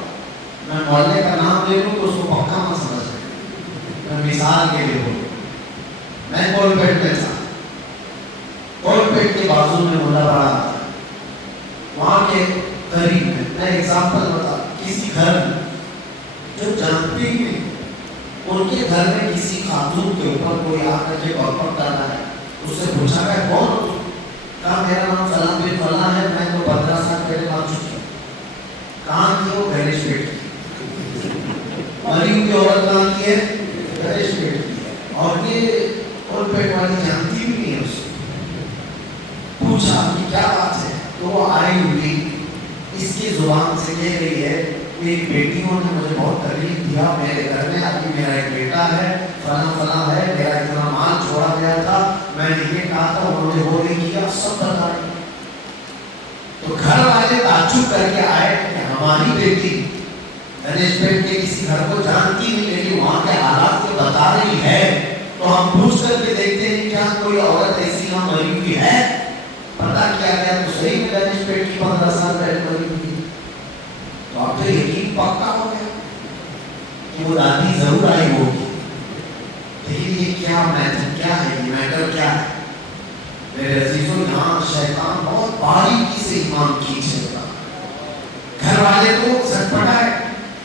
میں محلے کا نام لے لوں تو اس کو پکا مت سمجھ رہے، میں مثال کے لیے بولوں۔ میں کولپیٹ میں تھا، کولپیٹ کے بازو میں ملا پڑا تھا، وہاں کے قریب میں ایگزامپل بتا، کسی گھر میں جو جانتے ہی نہیں، ان کے گھر میں کسی خاتون کے اوپر کوئی آ کر کے بکبک کر رہا ہے، اس سے پوچھا کہ کون ہو تم؟ کہا میرا نام فلاں بن فلاں ہے، میں تو 15 سال پہلے مر چکی ہوں۔ کہاں کی ہو؟ گنیش پیٹ کی۔ مری ہوئی عورت کہاں کی ہے؟ گنیش پیٹ کی ہے، اور یہ اور پیٹ والی جانتی بھی نہیں ہے اس کو۔ پوچھا کہ کیا بات ہے؟ تو وہ آئی ہوئی اس کی زبان سے کہہ رہی ہے میری بیٹیوں نے مجھے بہت تکلیف دیا، میرے گھر میں ابھی میرا ایک بیٹا ہے، فلاں فلاں ہے، میرا اتنا مال چھوڑا گیا تھا، میں نے یہ کہا تھا، انہوں نے وہ نہیں کیا، سب بتا رہی۔ تو گھر والے تعجب کر کے آئے کہ ہماری بیٹی گنیش پیٹ کے کسی گھر کو جانتی نہیں، لیکن وہاں کے حالات کو بتا رہی ہے، تو ہم پوچھ کر کے دیکھتے ہیں کیا کوئی عورت ایسی یہاں مری ہوئی ہے؟ پتا کیا گیا تو صحیح میں گنیش پیٹ کی 15 سال پہلے مری ہوئی، تو اب تو یقین پکا ہو گیا کہ وہ دادی ضرور آئی ہوگی۔ لیکن یہ کیا میٹر کیا ہے؟ یہ میٹر کیا ہے؟ میرے عزیزوں، یہاں شیطان بہت باریکی سے ایمان کھینچ لیتا۔ گھر والے کو سٹپٹا ہے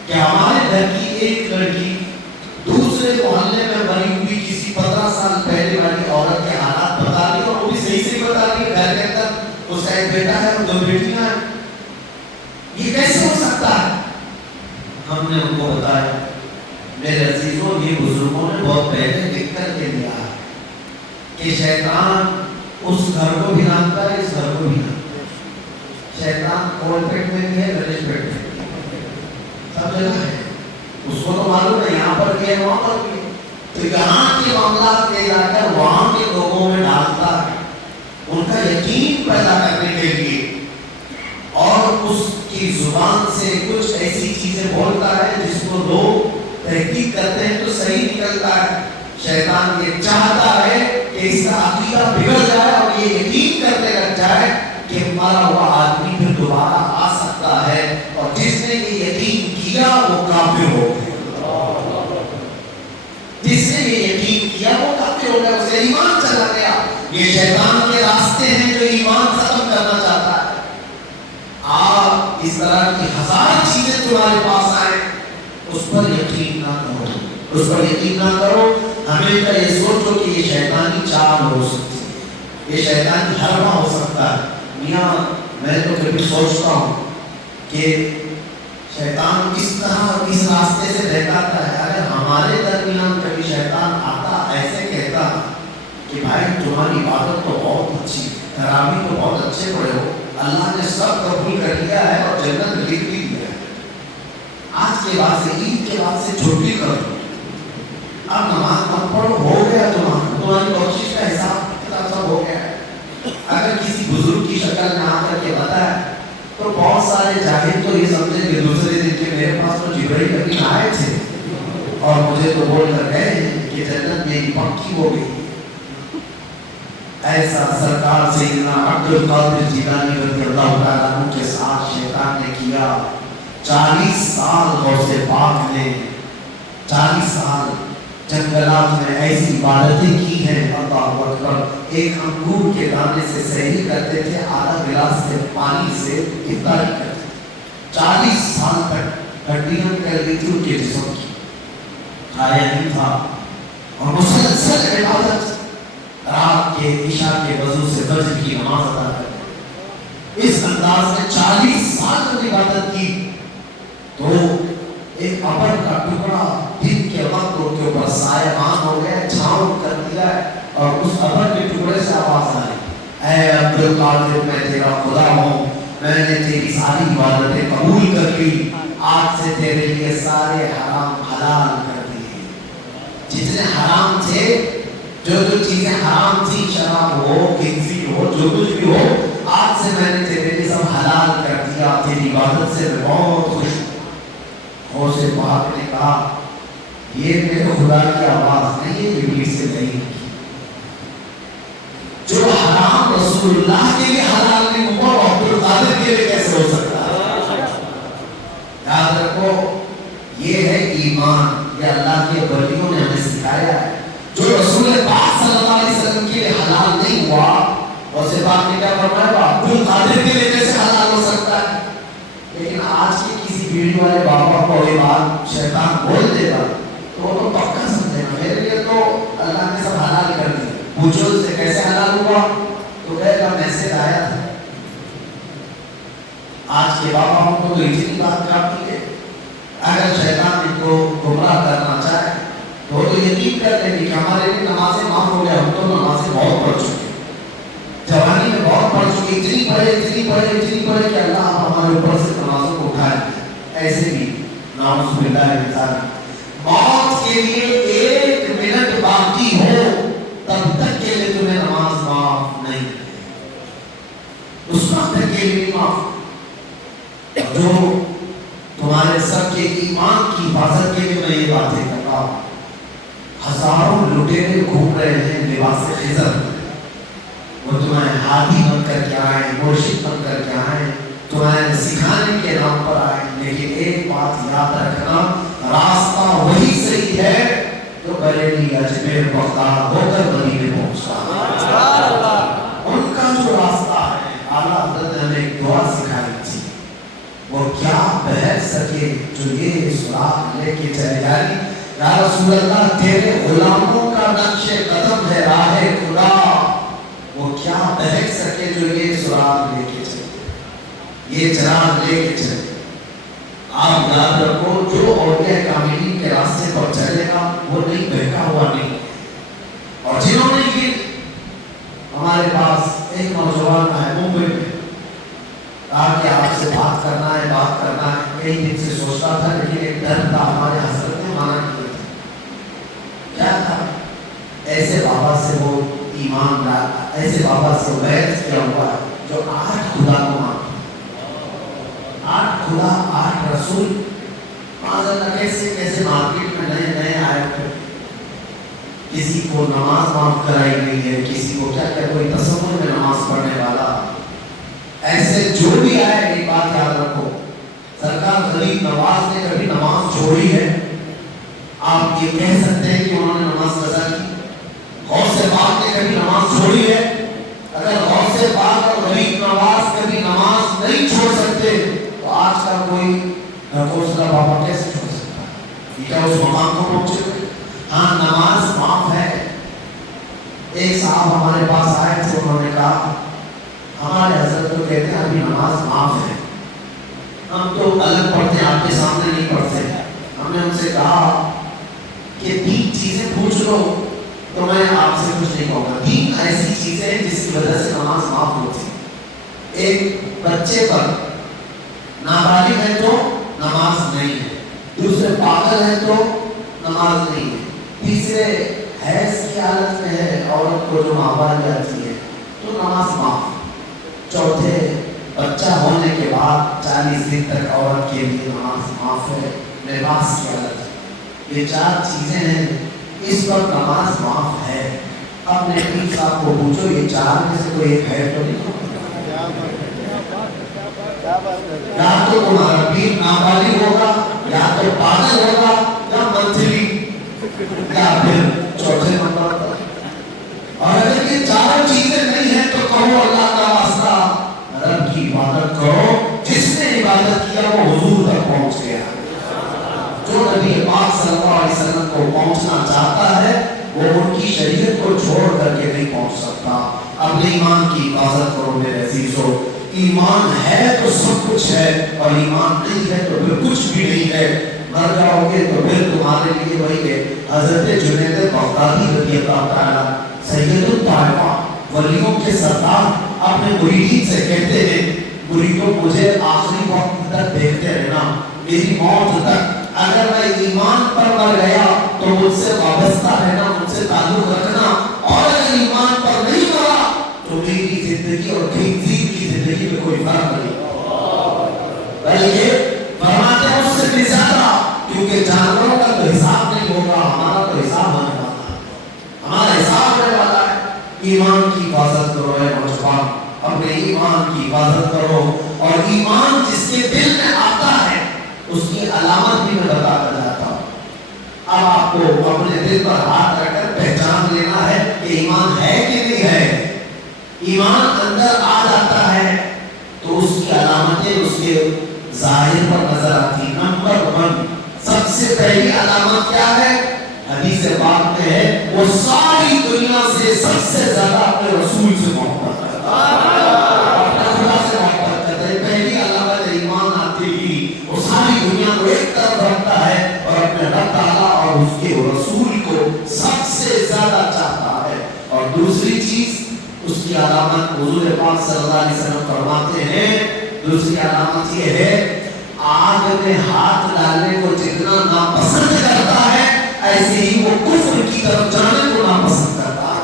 کہ ہمارے گھر کی ایک لڑکی دوسرے محلے میں مری ہوئی کسی 15 سال پہلے والی عورت کے حالات بتا رہی ہے، اور وہ بھی صحیح سے بتا رہی ہے۔ گھر کے اندر اس کا ایک بیٹا ہے اور 2 بیٹیاں ہیں، یہ کیسے ہو سکتا ہے؟ ہم نے ان کو بتایا میرے عزیزوں، یہ بزرگوں نے بہت پہلے لکھ کر کے دیا ہے کہ شیطان اس گھر کو بھی جانتا ہے، اس گھر کو بھی جانتا ہے۔ شیطان کولپیٹ میں بھی ہے، گنیش پیٹ میں بھی ہے، سب جگہ ہے، اس کو تو معلوم ہے یہاں پر بھی ہے وہاں پر بھی ہے، تو یہاں کے معاملات لے جا کر وہاں کے لوگوں میں ڈالتا ہے، ان کا یقین پیدا کرنے کے لیے، اور اس کی زبان سے کچھ ایسی چیزیں بولتا ہے جس کو لوگ تحقیق کرتے ہیں تو صحیح نکلتا ہے۔ شیطان یہ چاہتا ہے کہ اس کا عقیدہ بگڑ جائے اور یہ یقین کرنے لگ جائے کہ مرا ہوا آدمی پھر دوبارہ آ سکتا ہے، اور جس نے یہ یقین کیا وہ کافر ہو گیا، جس نے یہ یقین کیا وہ کافر ہو گیا، اسے ایمان چلا گیا۔ یہ شیطان کے راستے ہیں جو ایمان ختم کرنا چاہتا ہے۔ آپ اس طرح کی 1000 چیزیں تمہارے پاس آئیں، اس پر یقین نہ کرو، اس پر یقین نہ کرو۔ ہمیشہ یہ سوچو کہ یہ شیطانی چال ہو سکتی ہے، یہ شیطانی حربہ ہو سکتا ہے۔ میاں میں تو کبھی سوچتا ہوں کہ شیطان اس طرح اس راستے سے بہتاتا ہے، اگر ہمارے درمیان کبھی شیطان آتا ایسے کہتا کہ بھائی تمہاری عبادت تو بہت اچھی ہے، تراویح تو بہت اچھے پڑھے ہو، اللہ نے سب قبول کر لیا ہے اور جنت لکھ بھی دیا ہے، آج کے بعد سے عید کے بعد سے چھٹی کر دو، اب نماز مت پڑھو، ہو گیا تمہاری کوشش کا حساب کتاب سب ہو گیا ہے۔ اگر کسی بزرگ کی شکل میں آ کر کے بتایا تو بہت سارے جاہل تو یہ سمجھیں کہ دوسرے دن کے میرے پاس تو جبرائیل امین آئے تھے اور مجھے تو بول کر گئے کہ جنت میری پکی ہو گئی۔ ایسا سرکار سیدنا عبد القادر جیلانی رضی اللہ تعالیٰ عنہ کے ساتھ شیطان نے کیا۔ 40 سال غوث پاک نے 40 سال جنگلات میں ایسی عبادتیں کی ہیں، اللہ اکبر۔ ایک انگور کے دانے سے سحری کرتے تھے، آدھا گلاس سے پانی سے افطاری کرتے تھے، 40 سال تک ہڈیاں کر لی تھی ان کے جسم کی، کھایا نہیں تھا، اور مسلسل عبادت، رات کے عشاء کے وضو سے فجر کی نماز ادا کرتے، اس انداز میں 40 سال تک عبادت کی۔ تو ایک ابر کا ٹکڑا دن کے وقت ان کے اوپر سایبان ہو گیا، چھاؤں کر دیا ہے، اور اس ابر کے ٹکڑے سے آواز آئی، اے عبد القادر میں تیرا خدا ہوں، میں نے تیری ساری عبادتیں قبول کر لی، آج سے تیرے لیے سارے حرام حلال کر دیے۔ جتنے حرام تھے، جو جو چیزیں حرام تھی، شراب ہو، خنزیر ہو، جو کچھ بھی ہو، آج سے میں نے تیرے لیے سب حلال کر دیا، تیری عبادت سے میں بہت خوش ہوں۔ غوث پاک نے کہا یہ میرے خدا کی آواز نہیں ہے، ابلیس سے نہیں ہے۔ جو حرام رسول اللہ کے لیے حلال نہیں ہوا، وہ عبد القادر کے لیے کیسے ہو سکتا ہے؟ یاد رکھو، یہ ہے ایمان، یہ اللہ کے ولیوں نے ہمیں سکھایا ہے۔ جو رسول پاک صلی اللہ علیہ وسلم کے لیے حلال نہیں ہوا، غوث پاک نے کیا فرمایا؟ عبد القادر کے لیے کیسے حلال ہو سکتا ہے؟ لیکن آج کے کسی بیڑی والے بابا کو یہ بات شیطان بول دے گا تو وہ تو پکا سمجھے گا میرے لیے تو اللہ نے سب حلال کر دیا۔ پوچھو اس سے کیسے حلال ہوا تو کہے گا میسج آیا تھا۔ آج کے بابا ہم کو تو اتنی بات کافی ہے، اگر شیطان ان کو گمراہ کرنا چاہے تو وہ تو یقین کر لیں کہ ہمارے لیے نمازیں معاف ہو گیا، ہم تو نمازیں بہت پڑھ چکے، جوانی میں بہت پڑھ چکے، اتنی پڑھے کہ اللہ ہمارے اوپر سے نمازوں کو اٹھائے۔ ایسے بھی نعوذ باللہ من ذالک، موت کے لیے 1 منٹ باقی ہو تب تک کے لیے تمہیں نماز معاف نہیں، اس وقت تک کے لیے معاف۔ جو تمہارے سب کے ایمان کی حفاظت کے لیے میں یہ باتیں کر رہا ہوں، ہزاروں لٹیرے گھوم رہے ہیں لباس خضر، وہ تمہیں ہادی بن کر کے آئے، مرشد بن کر کے آئے، تمہیں سکھانے کے نام پر آئے، لیکن ایک بات یاد رکھنا، راستہ وہی صحیح ہے جو بریلی اجمیر بغداد ہو کر مدینے پہنچا۔ ان کا جو راستہ ہے، اعلیٰ حضرت نے ہمیں ایک دعا سکھائی تھی، وہ کیا بہر سکے جو یہ سراغ لے کے چلے جائے۔ یا رسول اللہ تیرے غلاموں کا نقش قدم ہے راہ خدا، وہ کیا بہک سکے جو یہ سراغ لے کے چلے، یہ چراغ لے کے چلے۔ آپ یاد رکھو، جو اولیاء کاملین کے راستے پر چلے گا وہ نہیں بہکا ہوا نہیں۔ اور جنہوں نے یہ، ہمارے پاس ایک نوجوان ہے ممبئی میں، کہا کہ آپ سے بات کرنا ہے، کئی دن سے سوچتا تھا لیکن ایک ڈر تھا، ہمارے حضرت نے منع کیا تھا۔ کیا تھا؟ ایسے بابا سے وہ ایمان لایا، ایسے بابا سے بیعت کیا ہوا ہے جو 8 خدا کو مانتا، 8 خدا 8 رسول۔ معذرت کیسے مارکیٹ میں نئے آئے تھے، کسی کو نماز معاف کرائی گئی ہے، کسی کو کیا کوئی تصور میں نماز پڑھنے والا، ایسے جو بھی آئے۔ ایک بات یاد رکھو، سرکار غریب نواز نے کبھی نماز چھوڑی ہے؟ آپ یہ کہہ سکتے ہیں کہ انہوں نے نماز قضا کی؟ غوث پاک نے کبھی نماز چھوڑی ہے؟ اگر غوث پاک اور غریب نواز کبھی نماز نہیں چھوڑ سکتے تو آج کا کوئی حوصلہ بابا کیسے چھوڑ سکتا ہے؟ یہ کیا اس مقام کو پہنچے ہوئے؟ ہاں، نماز معاف ہے۔ ایک صاحب ہمارے پاس آئے تھے، انہوں نے کہا ہمارے حضرت تو کہتے ہیں ابھی نماز معاف ہے، ہم تو الگ پڑھتے ہیں، آپ کے سامنے نہیں پڑھتے۔ ہم نے ان سے کہا کہ 3 چیزیں پوچھ لو تو میں آپ سے کچھ نہیں کہوں گا۔ 3 ایسی چیزیں ہیں جس کی وجہ سے نماز معاف ہوتی ہے۔ ایک، بچے پر نابالغ ہے تو نماز نہیں ہے، دوسرے پاگل ہے تو نماز نہیں ہے، تیسرے حیض کی حالت میں ہے عورت کو جو ماں جاتی ہے تو نماز معاف، چوتھے بچہ ہونے کے بعد 40 دن تک عورت کے لیے نماز معاف ہے، لباس کی حالت۔ یہ 4 چیزیں ہیں، اس وقت نماز معاف ہے۔ اپنے پیر صاحب کو پوچھو یہ 4 میں سے کوئی ایک ہے تو نہیں؟ یا تو تمہارا پیر نابالغ ہوگا، یا تو پاگل ہوگا، یا منتھلی، یا پھر چوتھے نمبر پر۔ اور اگر یہ 4 چیزیں نہیں ہیں تو کہو اللہ کا واسطہ رب کی عبادت کرو، جس نے عبادت کیا وہ حضور تک پہنچ گیا۔ جو نبی پاک صلی اللہ علیہ وسلم کو پہنچنا چاہتا ہے وہ ان کی شریعت کو چھوڑ کر کے نہیں پہنچ سکتا۔ اپنے ایمان کی حفاظت کرو میرے عزیزو۔ ایمان ہے تو سب کچھ ہے، اور ایمان نہیں ہے تو پھر کچھ بھی نہیں ہے۔ مر جاؤ گے تو پھر تمہارے لیے وہی ہے۔ حضرت جنید بغدادی رضی اللہ تعالیٰ سید الطائفہ، ولیوں کے سردار، اپنے مریدین سے کہتے ہیں، مریدوں کو مجھے آخری وقت تک دیکھتے رہنا، میری موت تک اگر میں ایمان پر مر گیا تو مجھ سے وابستہ رہنا، مجھ سے تعلق رکھنا، اور اگر ایمان پر نہیں مرا تو میری زندگی اور خنزیر کی زندگی میں کوئی فرق نہیں، بلکہ فرماتے ہیں اس سے بھی زیادہ، کیونکہ جانوروں کا تو حساب نہیں ہوگا، ہمارا تو حساب ہونے والا ہے، ہمارا حساب ہونے والا ہے۔ ایمان کی حفاظت کرو اے نوجوان، اپنے ایمان کی حفاظت کرو، اور ایمان جس کے دل میں آتا ہے اس کی علامت بھی میں بتاتا جاتا ہوں۔ اب آپ کو اپنے دل پر ہاتھ رکھ کر پہچان لینا ہے کہ ایمان ہے کہ نہیں ہے۔ ایمان اندر آ جاتا ہے تو اس کی علامتیں اس کے ظاہر پر نظر آتی۔ نمبر 1 سب سے پہلی علامت کیا ہے؟ حدیث پاک میں ہے وہ ساری دنیا سے سب سے زیادہ اپنے رسول سے محبت کرتا ہے، اپنے خدا سے محبت کرتا ہے۔ پہلی علامت ایمان آتی ہی وہ ساری دنیا کو ایک طرف رکھتا ہے اور اپنے رب تعالیٰ اور اس کے رسول کو سب سے زیادہ چاہتا ہے۔ اور دوسری چیز اس کی علامت حضور پاک صلی اللہ علیہ وسلم فرماتے ہیں، دوسری علامت یہ ہے آگ میں ہاتھ ڈالنے کو جتنا ناپسند کرتا ہے ایسے ہی وہ کفر کی طرف جانے کو ناپسند کرتا ہے،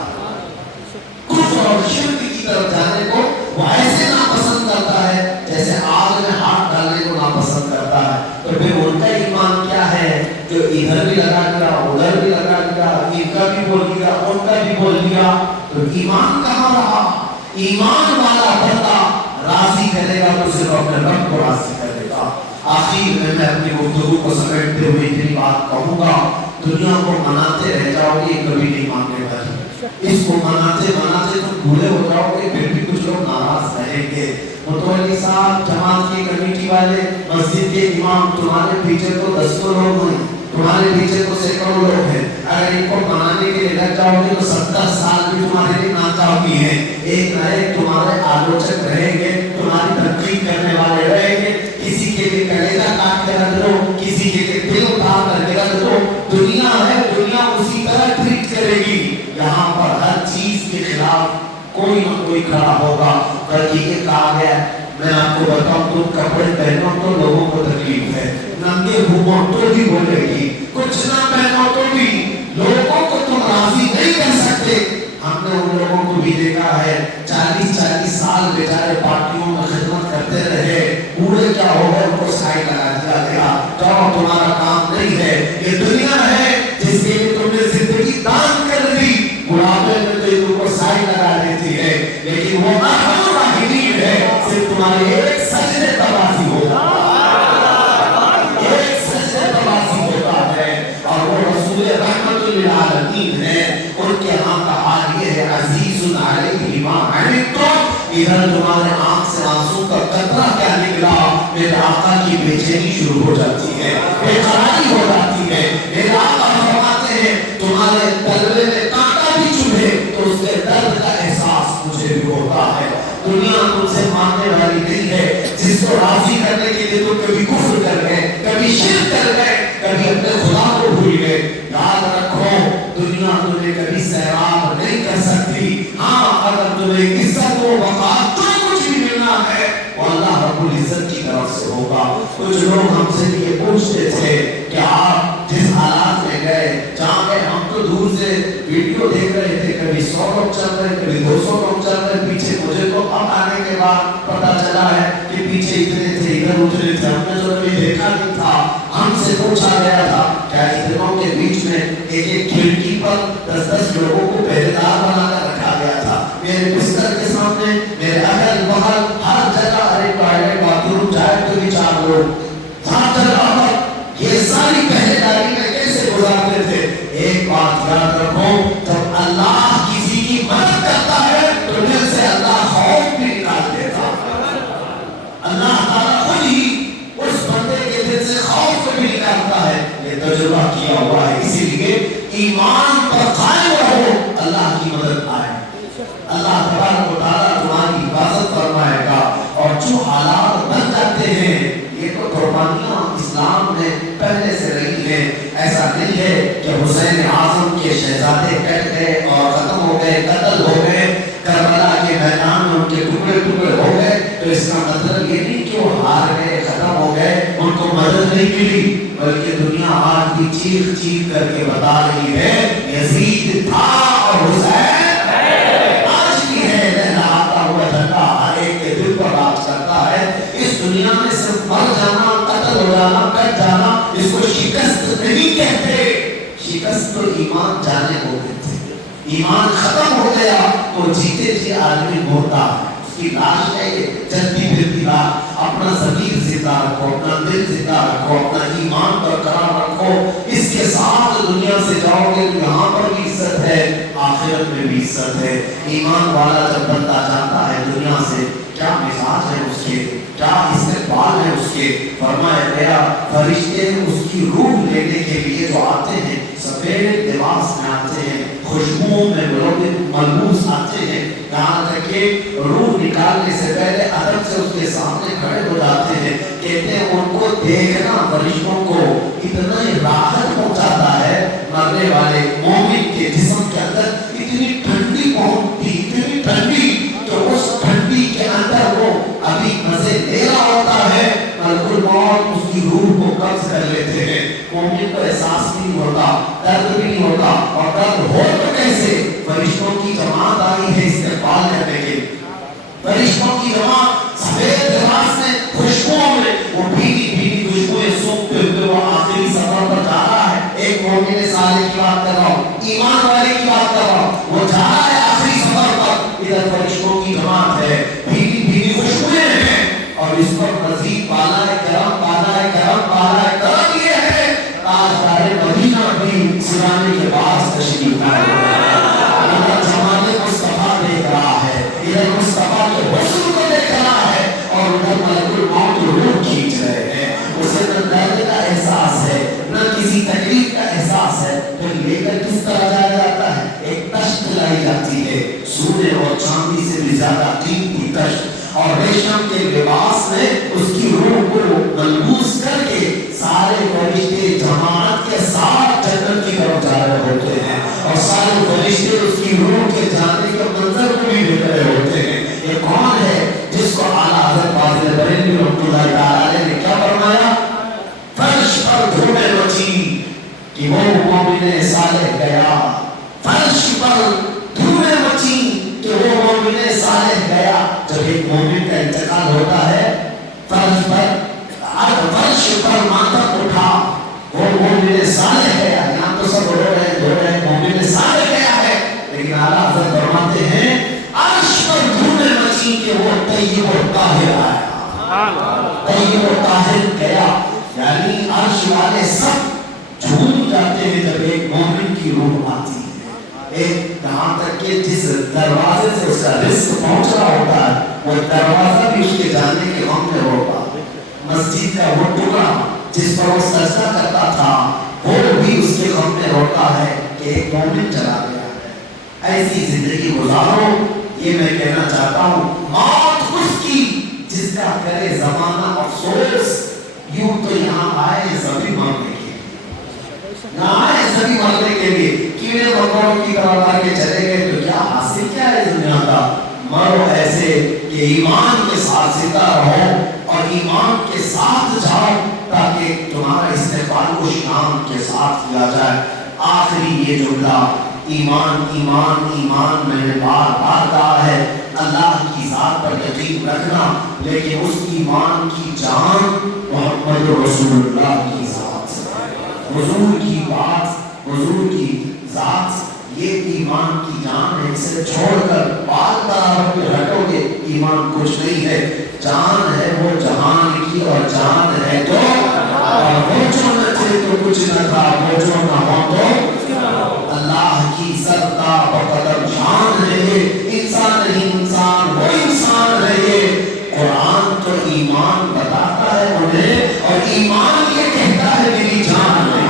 کفر اور شرک کی طرف جانے کو وہ ایسے ناپسند کرتا ہے جیسے آگ میں ہاتھ ڈالنے کو ناپسند کرتا ہے۔ تو پھر ان کا ایمان کیا ہے جو ادھر بھی لگا دیا ادھر بھی لگا دیا، ان کا بھی بول دیا ان کا بھی بول دیا، تو ایمان کہاں رہا؟ ایمان والا بندہ راضی کرے گا تو صرف اپنے رب کو راضی کرے گا۔ آخر میں اپنی گفتگو کو سمیٹتے ہوئے اتنی بات کہوں گا، دنیا کو مناتے رہ جاؤ گے کبھی نہیں ماننے والی، اس کو مناتے مناتے تم بھولے ہو جاؤ گے، پھر بھی کچھ لوگ ناراض رہیں گے۔ متولی صاحب، جماعت کی کمیٹی والے، مسجد کے امام، تمہارے پیچھے تو 10 لوگ ہیں، تمہارے پیچھے تو سینکڑوں لوگ ہیں، اگر ان کو منانے کے لیے لگ جاؤ گے تو 70 سال بھی تمہارے لیے ناکافی ہیں۔ ایک نہ ایک تمہارے آلوچک رہیں گے، تمہاری تنقید کرنے والے رہیں گے، کسی کے لیے کلیجہ کاٹ کے رکھ دو، کسی کے لیے دل اٹھا کر کے رکھ دو۔ دنیا ہے، دنیا اسی طرح ٹریٹ کرے گی، یہاں پر ہر چیز کے خلاف کوئی نہ کوئی کھڑا ہوگا۔ بلکہ یہ کہا گیا، میں آپ کو بتاؤں تم کپڑے پہنو تو لوگوں کو تکلیف ہے، ننگے گھومو تو بھی بولے گی، کچھ نہ پہنو تو بھی لوگوں کو تم راضی نہیں کر سکتے۔ ہم نے ان لوگوں کو بھی دیکھا ہے 40 سال بیچارے پارٹیوں میں خدمت کرتے رہے، بوڑھے کیا ہو گئے ان کو سائڈ لگا دیا گیا، جاؤ تمہارا کام نہیں ہے۔ یہ دنیا ہے جس کے لیے تم نے زندگی دان کر دی، بڑھاپے میں تو ان کو سائڈ لگا دیتی ہے، لیکن وہ ارحم الراحمین ہے، صرف تمہارے ایک سجدے پر راضی ہوگا، ایک سجدے پر راضی ہوتا ہے، اور وہ رسول رحمت للعالمین ہے۔ ان کے ہاں کا حال یہ ہے، عزیز علیہ ما عنتم، ادھر تمہارے آنکھ سے آنسو کا قطرہ کیا نکلا، میرے آقا کی بے چینی شروع ہو جاتی ہے، بے قراری ہو جاتی ہے۔ میرے آقا فرماتے ہیں تمہارے تلوے میں کانٹا بھی چبھے تو اس کے درد کا احساس مجھے بھی ہوتا ہے۔ دنیا تم سے ماننے والی نہیں ہے، جس کو راضی کرنے کے لیے تم کبھی کفر کر گئے، کبھی شرک کر گئے، کبھی اپنے خدا کو بھول گئے۔ یاد رکھو دنیا تمہیں کبھی سیراب نہیں کر سکتی، ہاں اگر تمہیں عزت و وقار جو کچھ بھی ملنا ہے وہ اللہ رب العزت کی طرف سے ہوگا۔ کچھ لوگ ہم سے بھی یہ پوچھتے تھے کہ آپ جس حالات میں گئے جہاں پہ ہم تو دور سے ویڈیو دیکھ رہے تھے، کبھی 100 لوگ چل رہے کبھی 200 لوگ چل رہے پیچھے، مجھے تو اب آنے کے بعد پتا چلا ہے کہ پیچھے اتنے تھے، ادھر اتنے تھے، ہم نے تو کبھی دیکھا نہیں تھا۔ ہم سے پوچھا گیا تھا کیا اتنوں کے بیچ میں ایک کھڑکی پر 10 لوگوں کو پہرے دار بنا کر رکھا گیا تھا، میرے بستر کے سامنے، میرے اگل بغل ہر جگہ، ارے ٹوائلٹ باتھ روم جائے تو بھی 4 لوگ، ہر جگہ پر یہ ساری پہرے داری میں کیسے گزارتے تھے؟ ایک بات یاد رکھو، جب اللہ کسی کی مدد کرتا ہے تو دل سے اللہ خوف بھی نکال دیتا ہے، اللہ تعالیٰ خود ہی اس بندے کے دل سے خوف بھی نکالتا ہے، یہ تجربہ کیا ہوا ہے۔ اسی لیے ایمان پر قائم رہو، اللہ کی مدد آئے، اللہ تبارک و تعالیٰ تمہاری حفاظت فرمائے گا۔ اور جو حالات بن جاتے ہیں یہ تو قربانیاں اسلام میں پہلے سے رہی ہیں، ایسا نہیں ہے کہ حسین اعظم کے شہزادے کٹ گئے اور ختم ہو گئے، قتل ہو گئے، کربلا کے میدان میں ان کے ٹکڑے ٹکڑے ہو گئے، تو اس کا مطلب یہ نہیں کہ نہیں ملی، بلکہ دنیا آج بھی چیخ چیخ کر کے بتا رہی ہے یزید تھا اور حسین آج بھی ہے، لہراتا ہوا جھنڈا ہر ایک کے دل پر راج کرتا ہے۔ اس دنیا میں صرف مر جانا، قتل ہو جانا، کٹ جانا، اس کو شکست نہیں کہتے، شکست تو ایمان جانے کو کہتے ہیں۔ ایمان ختم ہو گیا تو جیتے جی آدمی مرتا ہے، اس کی لاش ہے یہ چلتی پھرتی لاش۔ اپنا ضمیر زندہ رکھو، اپنا دل زندہ رکھو، اپنا ایمان برقرار رکھو، اس کے ساتھ دنیا سے جاؤ گے تو یہاں پر بھی عزت ہے، آخرت میں بھی عزت ہے۔ ایمان والا جب بندہ جاتا ہے دنیا سے، کیا مزاج ہے اس کے، کیا استقبال ہے اس کے، فرمایا گیا فرشتے اس کی روح لینے کے لیے جو آتے ہیں سفید لباس میں آتے ہیں، خوشبوؤں میں ملبوس آتے ہیں، یہاں تک کہ روح نکالنے سے پہلے ادب سے اس کے سامنے کھڑے ہو جاتے ہیں، کہتے ہیں ان کو دیکھنا فرشتوں کو اتنا ہی راحت پہنچاتا ہے، مرنے والے مومن کے جسم کے اندر اتنی ٹھنڈی پہنچتی، اتنی ٹھنڈی کہ اس ٹھنڈی کے اندر وہ ابھی مزے لے رہا ہوتا ہے، ملک الموت اس کی روح کو قبض کر لیتے ہیں، مومن کو احساس نہیں ہوتا، درد بھی نہیں ہوتا، اور درد ہو تو کیسے؟ فرشتوں کی جماعت آئی ہے استقبال کرنے کے، فرشتوں کی جماعت سفید لباس میں، خوشبوؤں میں، وہ بھیگی بھیگی خوشبوئیں سونگتے ہوئے وہ آخری سفر پر جا رہا ہے۔ ایک مومن صالح کی بات کر رہا ہوں، ایمان والے کی بات کر رہا ہوں، وہ جا رہا ہے آخری سفر پر، ادھر فرشتوں کی جماعت ہے، بھیگی بھیگی خوشبوئیں ہیں، اور اس پر مزید بالائے کرم، بالائے کرم، بالائے کرم یہ ہے تاجدار مدینہ بھی سرانے کے پاس تشریف لائے ہوئے ہیں۔ ادھر جمال مصطفیٰ دیکھ رہا ہے، ادھر مصطفیٰ کے حسن کو دیکھ رہا ہے، اور ادھر ملک الموت روح کھینچ رہے ہیں۔ اسے نہ درد کا احساس ہے، نہ کسی تکلیف کا احساس ہے، پھر لے کر کس طرح جایا جاتا ہے؟ ایک تشت لائی جاتی ہے، سونے اور چاندی سے بھی زیادہ قیمتی تشت، اور ریشم کے لباس میں اس کی روح کو ملبوس کر کے سارے فرشتے جماعت کے ساتھ جنت کی طرف جا رہے ہوتے ہیں، اور سارے فرشتے اس کی روح کے جانے کے منظر کو بھی دیکھ رہے ہوتے ہیں۔ یہ کون ہے جس کو اعلیٰ حضرت فاضل بریلوی رحمۃ اللہ تعالی نے کیا فرمایا؟ فرش پر دھومیں مچی کہ وہ مومن صالح گیا، فرش پر دھومیں مچی کہ وہ مومن صالح گیا۔ جب ایک مومن کا انتقال ہوتا ہے فرش پر ماتم اٹھا، وہ مومن صالح گیا، یہاں تو سب رو رہے مومن صالح گیا ہے، لیکن اعلیٰ حضرت فرماتے ہیں عرش پر دھومیں مچی کہ وہ طیب و طاہر آیا، طیب و طاہر گیا، یعنی عرش والے سب جھوم جاتے ہیں جب ایک مومن کی روح آتی ہے۔ ایک یہاں تک کہ جس دروازے سے اس کا رزق پہنچ رہا ہوتا ہے وہ دروازہ بھی اس کے جانے کے غم میں ہوتا ہے، مسجد کا وہ ٹکڑا جس پر وہ سجدہ کرتا تھا وہ بھی اس کے غم میں روتا ہے کہ ایک مومن چلا گیا ہے۔ ایسی زندگی گزارو، یہ میں کہنا چاہتا ہوں، موت اس کی جس کا کرے زمانہ افسوس، یوں تو یہاں آئے سبھی مرنے کے لیے، یہاں آئے سبھی مرنے کے لیے، کیڑے مکوڑوں کی طرح مر کے چلے گئے تو کیا حاصل کیا ہے دنیا کا؟ مرو ایسے کہ ایمان کے ساتھ زندہ رہو اور ایمان کے ساتھ جاؤ تاکہ تمہارا استقبال کو شام کے ساتھ کیا جائے۔ آخری یہ جملہ ایمان ایمان ایمان میں نے بار بار کہا ہے، اللہ کی ذات پر یقین رکھنا، لیکن اس ایمان کی جان محمد رسول اللہ کی ذات سے، حضور کی بات، حضور کی ذات، یہ ایمان کی جان ہے۔ اسے چھوڑ کر بال برابر پہ ہٹو گے ایمان کچھ نہیں ہے۔ جان ہے وہ جہان کی، اور جان ہے تو اور وہ جو نہ تھے تو کچھ نہ تھا، وہ جو نہ ہو تو اللہ کی سرتا بقدر شان ہے یہ، انسان نہیں انسان، وہ انسان ہے یہ۔ قرآن تو ایمان بتاتا ہے انہیں، اور ایمان یہ کہتا ہے میری جان ہے۔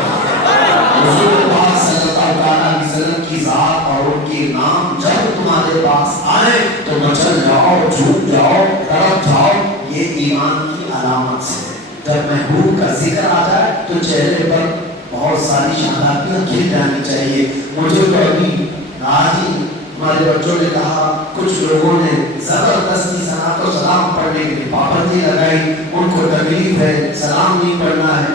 حضور پاک صلی اللہ علیہ وسلم کی ذات اور ان کے نام جب تمہارے پاس آئے تو مچل جاؤ، جھوم جاؤ، تڑپ جاؤ، یہ ایمان کی علامت سے۔ جب محبوب کا ذکر آ جائے تو چہرے پر بہت ساری شادابیاں کھل جانی چاہیے۔ مجھے تو ابھی آج ہی ہمارے بچوں نے کہا، کچھ لوگوں نے زبردستی صلاۃ و سلام پڑھنے کی پابندی لگائی، ان کو تکلیف ہے، سلام نہیں پڑھنا ہے۔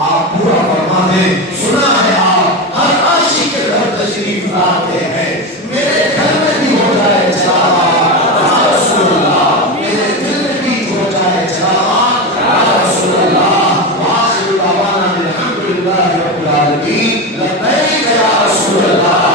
آپ پورا فرما دیں